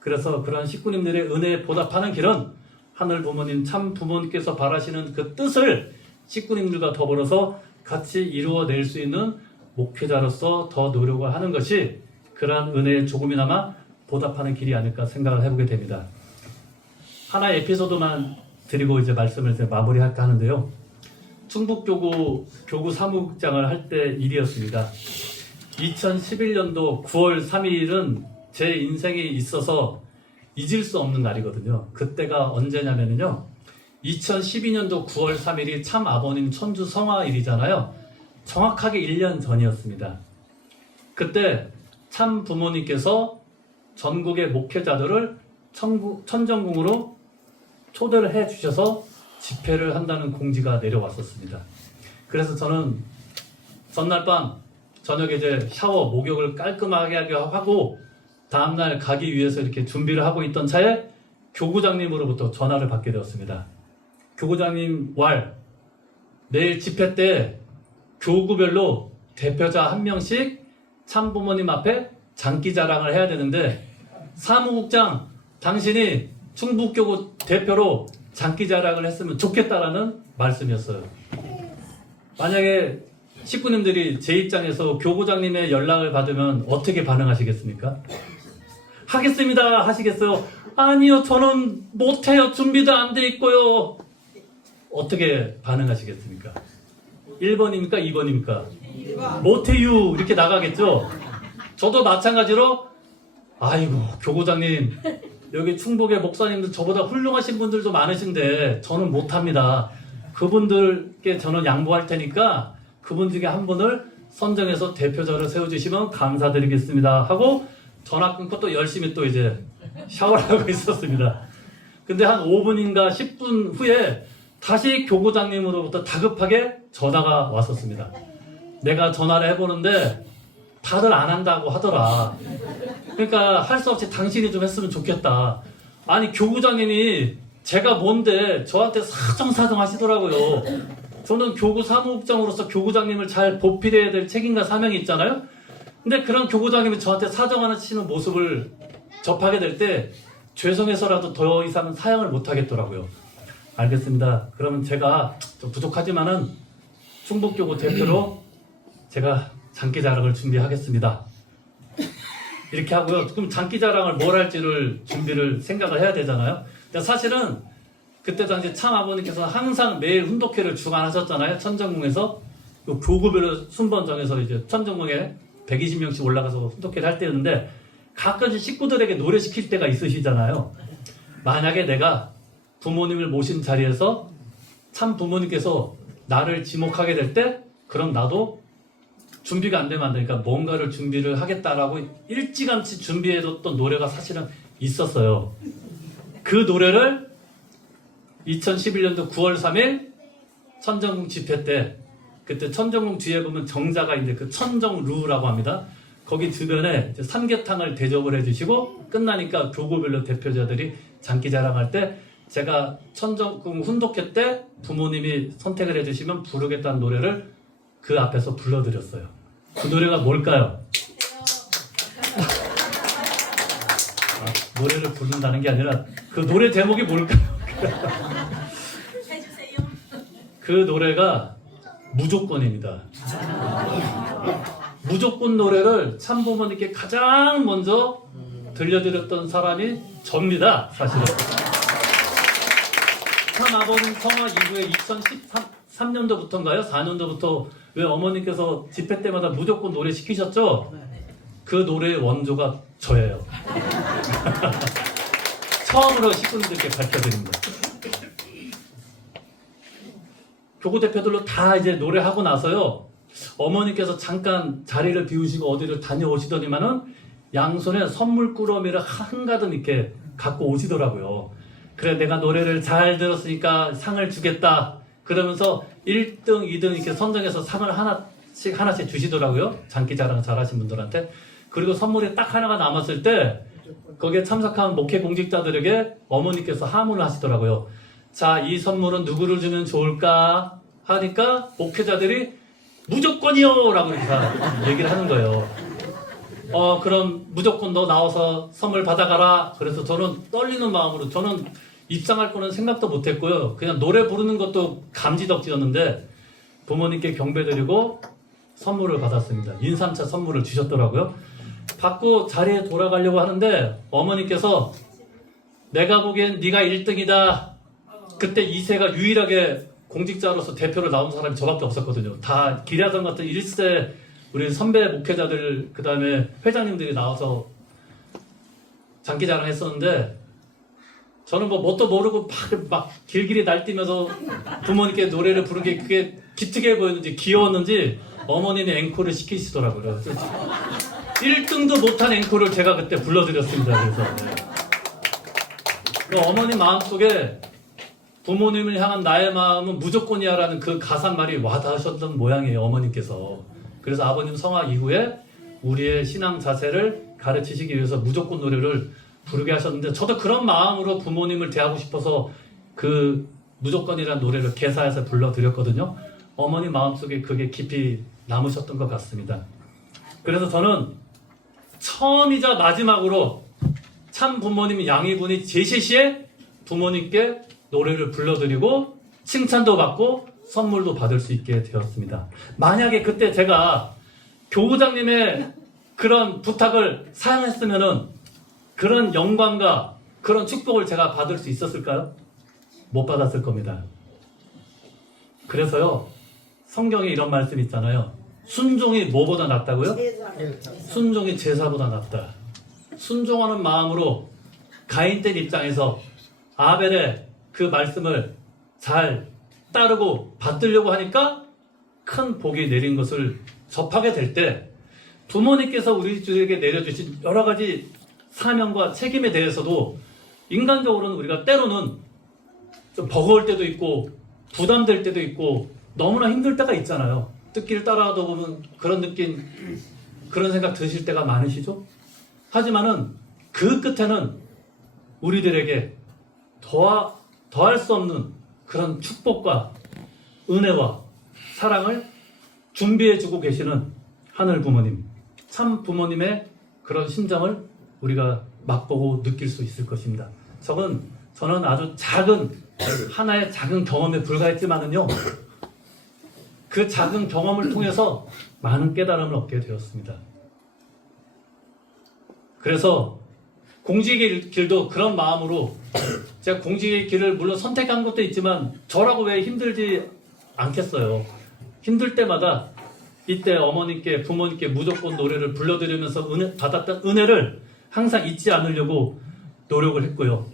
그래서 그런 식구님들의 은혜에 보답하는 길은 하늘 부모님 참 부모님께서 바라시는 그 뜻을 식구님들과 더불어서 같이 이루어낼 수 있는 목회자로서 더 노력을 하는 것이 그러한 은혜에 조금이나마 보답하는 길이 아닐까 생각을 해보게 됩니다. 하나의 에피소드만 드리고 이제 말씀을 이제 마무리할까 하는데요. 충북교구 교구 사무국장을 할 때 일이었습니다. 2011년도 9월 3일은 제 인생에 있어서 잊을 수 없는 날이거든요. 그때가 언제냐면요. 2012년도 9월 3일이 참 아버님 천주 성화일이잖아요. 정확하게 1년 전이었습니다. 그때 참 부모님께서 전국의 목회자들을 천정궁으로 초대를 해 주셔서 집회를 한다는 공지가 내려왔었습니다. 그래서 저는 전날 밤 저녁에 이제 샤워, 목욕을 깔끔하게 하고 다음날 가기 위해서 이렇게 준비를 하고 있던 차에 교구장님으로부터 전화를 받게 되었습니다. 교구장님 내일 집회 때 교구별로 대표자 한 명씩 참부모님 앞에 장기자랑을 해야 되는데 사무국장 당신이 충북교구 대표로 장기자랑을 했으면 좋겠다라는 말씀이었어요. 만약에 식구님들이 제 입장에서 교구장님의 연락을 받으면 어떻게 반응하시겠습니까? 하겠습니다 하시겠어요? 아니요 저는 못해요. 준비도 안 돼 있고요. 어떻게 반응하시겠습니까? 1번입니까? 2번입니까? 1번. 못해요 이렇게 나가겠죠? 저도 마찬가지로 아이고 교구장님 여기 충북의 목사님들 저보다 훌륭하신 분들도 많으신데 저는 못합니다. 그분들께 저는 양보할 테니까 그분 중에 한 분을 선정해서 대표자를 세워주시면 감사드리겠습니다 하고 전화 끊고 또 열심히 또 이제 샤워를 하고 있었습니다. 근데 한 5분인가 10분 후에 다시 교구장님으로부터 다급하게 전화가 왔었습니다. 내가 전화를 해보는데 다들 안 한다고 하더라. 그러니까 할 수 없이 당신이 좀 했으면 좋겠다. 아니 교구장님이 제가 뭔데 저한테 사정사정 하시더라고요. 저는 교구 사무국장으로서 교구장님을 잘 보필해야 될 책임과 사명이 있잖아요. 근데 그런 교구장님이 저한테 사정하시는 모습을 접하게 될 때 죄송해서라도 더 이상은 사양을 못 하겠더라고요. 알겠습니다. 그러면 제가 좀 부족하지만은 충북교구 대표로 제가 장기자랑을 준비하겠습니다. 이렇게 하고요. 그럼 장기자랑을 뭘 할지를 준비를 생각을 해야 되잖아요. 근데 사실은 그때 당시 참 아버님께서 항상 매일 훈독회를 주관하셨잖아요. 천정궁에서 교구별로 순번 정해서 이제 천정궁에 120명씩 올라가서 훈독회를 할 때였는데 가끔씩 식구들에게 노래 시킬 때가 있으시잖아요. 만약에 내가 부모님을 모신 자리에서 참 부모님께서 나를 지목하게 될 때 그럼 나도 준비가 안 되면 안 되니까 뭔가를 준비를 하겠다라고 일찌감치 준비해뒀던 노래가 사실은 있었어요. 그 노래를 2011년도 9월 3일 천정궁 집회 때 그때 천정궁 뒤에 보면 정자가 있는데 그 천정루라고 합니다. 거기 주변에 삼계탕을 대접을 해주시고 끝나니까 교구별로 대표자들이 장기자랑할 때 제가 천정궁 훈독회 때 부모님이 선택을 해주시면 부르겠다는 노래를 그 앞에서 불러드렸어요. 그 노래가 뭘까요? 노래를 부른다는 게 아니라 그 노래 제목이 뭘까요? 그 노래가 무조건입니다. 무조건 노래를 참부모님께 가장 먼저 들려드렸던 사람이 접니다. 사실은. 참 아버님 성화 이후에 2013년도부터인가요? 4년도부터 왜 어머님께서 집회 때마다 무조건 노래 시키셨죠? 그 노래의 원조가 저예요. 처음으로 식구들께 밝혀드립니다. 교구 대표들로 다 이제 노래하고 나서요. 어머니께서 잠깐 자리를 비우시고 어디를 다녀오시더니만은 양손에 선물 꾸러미를 한가득 이렇게 갖고 오시더라고요. 그래 내가 노래를 잘 들었으니까 상을 주겠다. 그러면서 1등, 2등 이렇게 선정해서 상을 하나씩 주시더라고요. 장기자랑 잘하신 분들한테. 그리고 선물이 딱 하나가 남았을 때 거기에 참석한 목회 공직자들에게 어머니께서 하문을 하시더라고요. 자, 이 선물은 누구를 주면 좋을까 하니까 목회자들이 무조건이요! 라고 이렇게 다 얘기를 하는 거예요. 그럼 무조건 너 나와서 선물 받아가라. 그래서 저는 떨리는 마음으로, 저는 입상할 거는 생각도 못 했고요. 그냥 노래 부르는 것도 감지덕지였는데 부모님께 경배드리고 선물을 받았습니다. 인삼차 선물을 주셨더라고요. 받고 자리에 돌아가려고 하는데 어머니께서 내가 보기엔 네가 1등이다. 그때 이세가 유일하게 공직자로서 대표로 나온 사람이 저밖에 없었거든요. 다 기랴전 같은 1세 우리 선배 목회자들 그 다음에 회장님들이 나와서 장기자랑 했었는데 저는 뭐 뭣도 모르고 막 길길이 날뛰면서 부모님께 노래를 부른 게 그게 기특해 보였는지 귀여웠는지 어머니는 앵콜을 시키시더라고요. 1등도 못한 앵콜을 제가 그때 불러드렸습니다. 그래서 어머니 마음속에 부모님을 향한 나의 마음은 무조건이야라는 그 가사말이 와닿으셨던 모양이에요. 어머니께서. 그래서 아버님 성화 이후에 우리의 신앙 자세를 가르치시기 위해서 무조건 노래를 부르게 하셨는데 저도 그런 마음으로 부모님을 대하고 싶어서 그 무조건이라는 노래를 개사해서 불러드렸거든요. 어머니 마음속에 그게 깊이 남으셨던 것 같습니다. 그래서 저는 처음이자 마지막으로 참 부모님 양희분이 제시시에 부모님께 노래를 불러드리고 칭찬도 받고 선물도 받을 수 있게 되었습니다. 만약에 그때 제가 교구장님의 그런 부탁을 사용했으면은 그런 영광과 그런 축복을 제가 받을 수 있었을까요? 못 받았을 겁니다. 그래서요, 성경에 이런 말씀 있잖아요. 순종이 뭐보다 낫다고요? 순종이 제사보다 낫다. 순종하는 마음으로 가인된 입장에서 아벨의 그 말씀을 잘 따르고 받들려고 하니까 큰 복이 내린 것을 접하게 될 때 부모님께서 우리들에게 내려주신 여러 가지 사명과 책임에 대해서도 인간적으로는 우리가 때로는 좀 버거울 때도 있고 부담될 때도 있고 너무나 힘들 때가 있잖아요. 뜻길 따라하다 보면 그런 느낌, 그런 생각 드실 때가 많으시죠? 하지만은 그 끝에는 우리들에게 더할 수 없는 그런 축복과 은혜와 사랑을 준비해주고 계시는 하늘 부모님, 참 부모님의 그런 심정을 우리가 맛보고 느낄 수 있을 것입니다. 저는 아주 작은 하나의 작은 경험에 불과했지만은요, 그 작은 경험을 통해서 많은 깨달음을 얻게 되었습니다. 그래서 공직의 길도 그런 마음으로 제가 공직의 길을 물론 선택한 것도 있지만 저라고 왜 힘들지 않겠어요. 힘들 때마다 이때 어머님께 부모님께 무조건 노래를 불러드리면서 받았던 은혜를 항상 잊지 않으려고 노력을 했고요.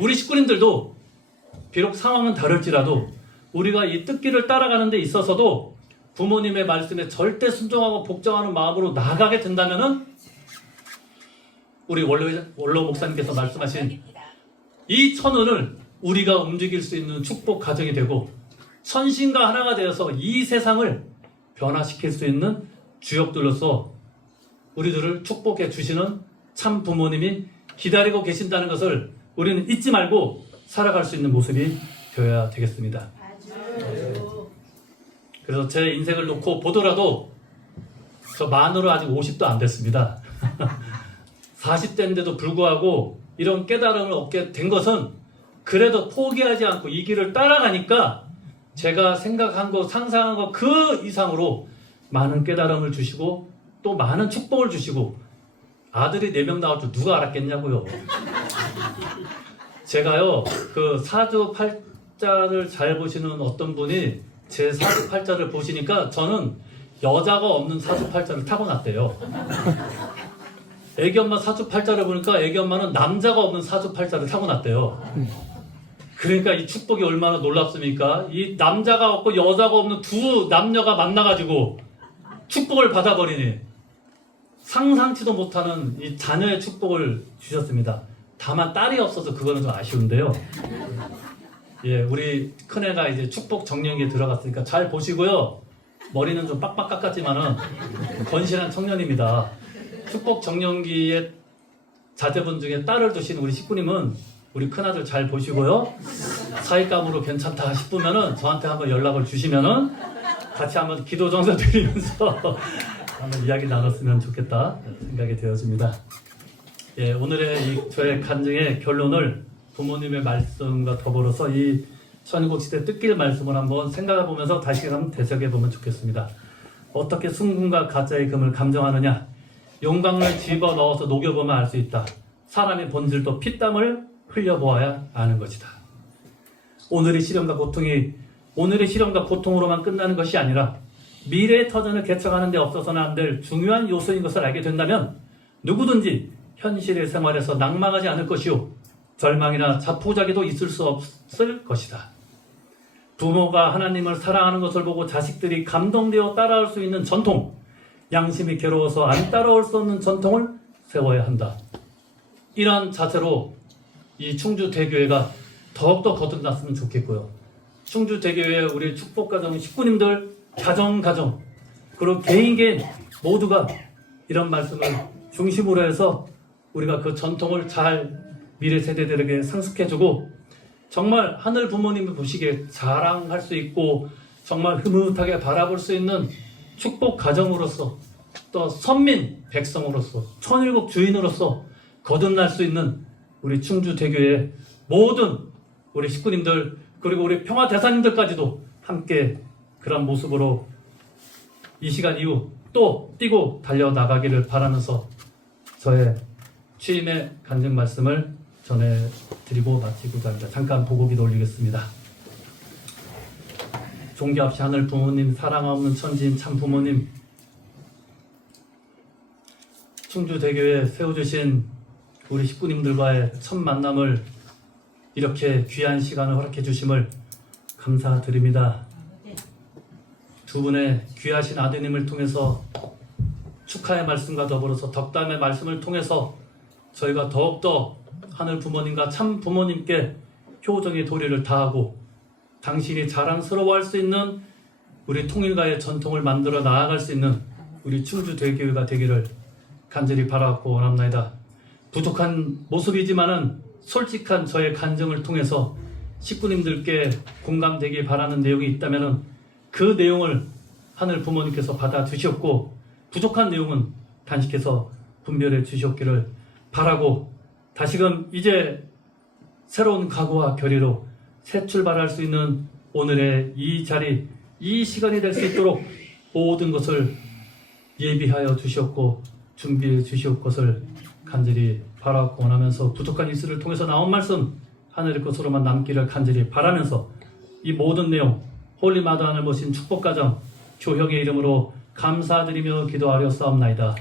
우리 식구님들도 비록 상황은 다를지라도 우리가 이 뜻길을 따라가는 데 있어서도 부모님의 말씀에 절대 순종하고 복종하는 마음으로 나아가게 된다면은 우리 원로 목사님께서 말씀하신 이 천운을 우리가 움직일 수 있는 축복 가정이 되고 천신과 하나가 되어서 이 세상을 변화시킬 수 있는 주역들로서 우리들을 축복해 주시는 참 부모님이 기다리고 계신다는 것을 우리는 잊지 말고 살아갈 수 있는 모습이 되어야 되겠습니다. 그래서 제 인생을 놓고 보더라도 저 만으로 아직 50도 안 됐습니다. 40대인데도 불구하고 이런 깨달음을 얻게 된 것은 그래도 포기하지 않고 이 길을 따라가니까 제가 생각한 거, 상상한 거 그 이상으로 많은 깨달음을 주시고 또 많은 축복을 주시고 아들이 4명 나올 줄 누가 알았겠냐고요. 제가요, 그 사주팔자를 잘 보시는 어떤 분이 제 사주팔자를 보시니까 저는 여자가 없는 사주팔자를 타고났대요. 애기 엄마 사주팔자를 보니까 애기 엄마는 남자가 없는 사주팔자를 타고났대요. 그러니까 이 축복이 얼마나 놀랍습니까? 이 남자가 없고 여자가 없는 두 남녀가 만나가지고 축복을 받아버리니 상상치도 못하는 이 자녀의 축복을 주셨습니다. 다만 딸이 없어서 그거는 좀 아쉬운데요. 예, 우리 큰애가 이제 축복 정령기에 들어갔으니까 잘 보시고요. 머리는 좀 빡빡 깎았지만은 건실한 청년입니다. 축복 정령기에 자제분 중에 딸을 두신 우리 식구님은 우리 큰아들 잘 보시고요. 사익감으로 괜찮다 싶으면은 저한테 한번 연락을 주시면은 같이 한번 기도 정서 드리면서 한번 이야기 나눴으면 좋겠다 생각이 되어집니다. 예, 오늘의 이 저의 간증의 결론을 부모님의 말씀과 더불어서 이 천국시대 뜻길 말씀을 한번 생각해 보면서 다시 한번 되새겨 보면 좋겠습니다. 어떻게 순금과 가짜의 금을 감정하느냐? 용광을 집어 넣어서 녹여보면 알 수 있다. 사람의 본질도 피땀을 흘려보아야 아는 것이다. 오늘의 시련과 고통으로만 끝나는 것이 아니라 미래의 터전을 개척하는 데 없어서는 안 될 중요한 요소인 것을 알게 된다면 누구든지 현실의 생활에서 낭망하지 않을 것이요 절망이나 자포자기도 있을 수 없을 것이다. 부모가 하나님을 사랑하는 것을 보고 자식들이 감동되어 따라올 수 있는 전통, 양심이 괴로워서 안 따라올 수 없는 전통을 세워야 한다. 이런 자세로 이 충주대교회가 더욱더 거듭났으면 좋겠고요. 충주대교회 우리 축복가정 식구님들 가정 그리고 개인 모두가 이런 말씀을 중심으로 해서 우리가 그 전통을 잘 미래 세대들에게 상속해주고 정말 하늘 부모님이 보시기에 자랑할 수 있고 정말 흐뭇하게 바라볼 수 있는 축복 가정으로서 또 선민 백성으로서 천일국 주인으로서 거듭날 수 있는 우리 충주대교의 모든 우리 식구님들 그리고 우리 평화대사님들까지도 함께 그런 모습으로 이 시간 이후 또 뛰고 달려나가기를 바라면서 저의 취임의 간증 말씀을 전해드리고 마치고자 합니다. 잠깐 보고기도 올리겠습니다. 종교 없이 하늘 부모님, 사랑 없는 천지인 참 부모님, 충주대교에 세워주신 우리 식구님들과의 첫 만남을 이렇게 귀한 시간을 허락해 주심을 감사드립니다. 두 분의 귀하신 아드님을 통해서 축하의 말씀과 더불어서 덕담의 말씀을 통해서 저희가 더욱더 하늘 부모님과 참 부모님께 효정의 도리를 다하고 당신이 자랑스러워할 수 있는 우리 통일가의 전통을 만들어 나아갈 수 있는 우리 충주대교회가 되기를 간절히 바라고 원합니다. 부족한 모습이지만은 솔직한 저의 간증을 통해서 식구님들께 공감되길 바라는 내용이 있다면은 그 내용을 하늘 부모님께서 받아 주셨고 부족한 내용은 단식해서 분별해 주셨기를 바라고 다시금 이제 새로운 각오와 결의로 새 출발할 수 있는 오늘의 이 자리, 이 시간이 될 수 있도록 모든 것을 예비하여 주셨고 준비해 주실 것을 간절히 바라고 원하면서 부족한 이슬을 통해서 나온 말씀 하늘의 것으로만 남기를 간절히 바라면서 이 모든 내용 홀리마다 하늘 보신 축복가정 교형의 이름으로 감사드리며 기도하려 싸움나이다.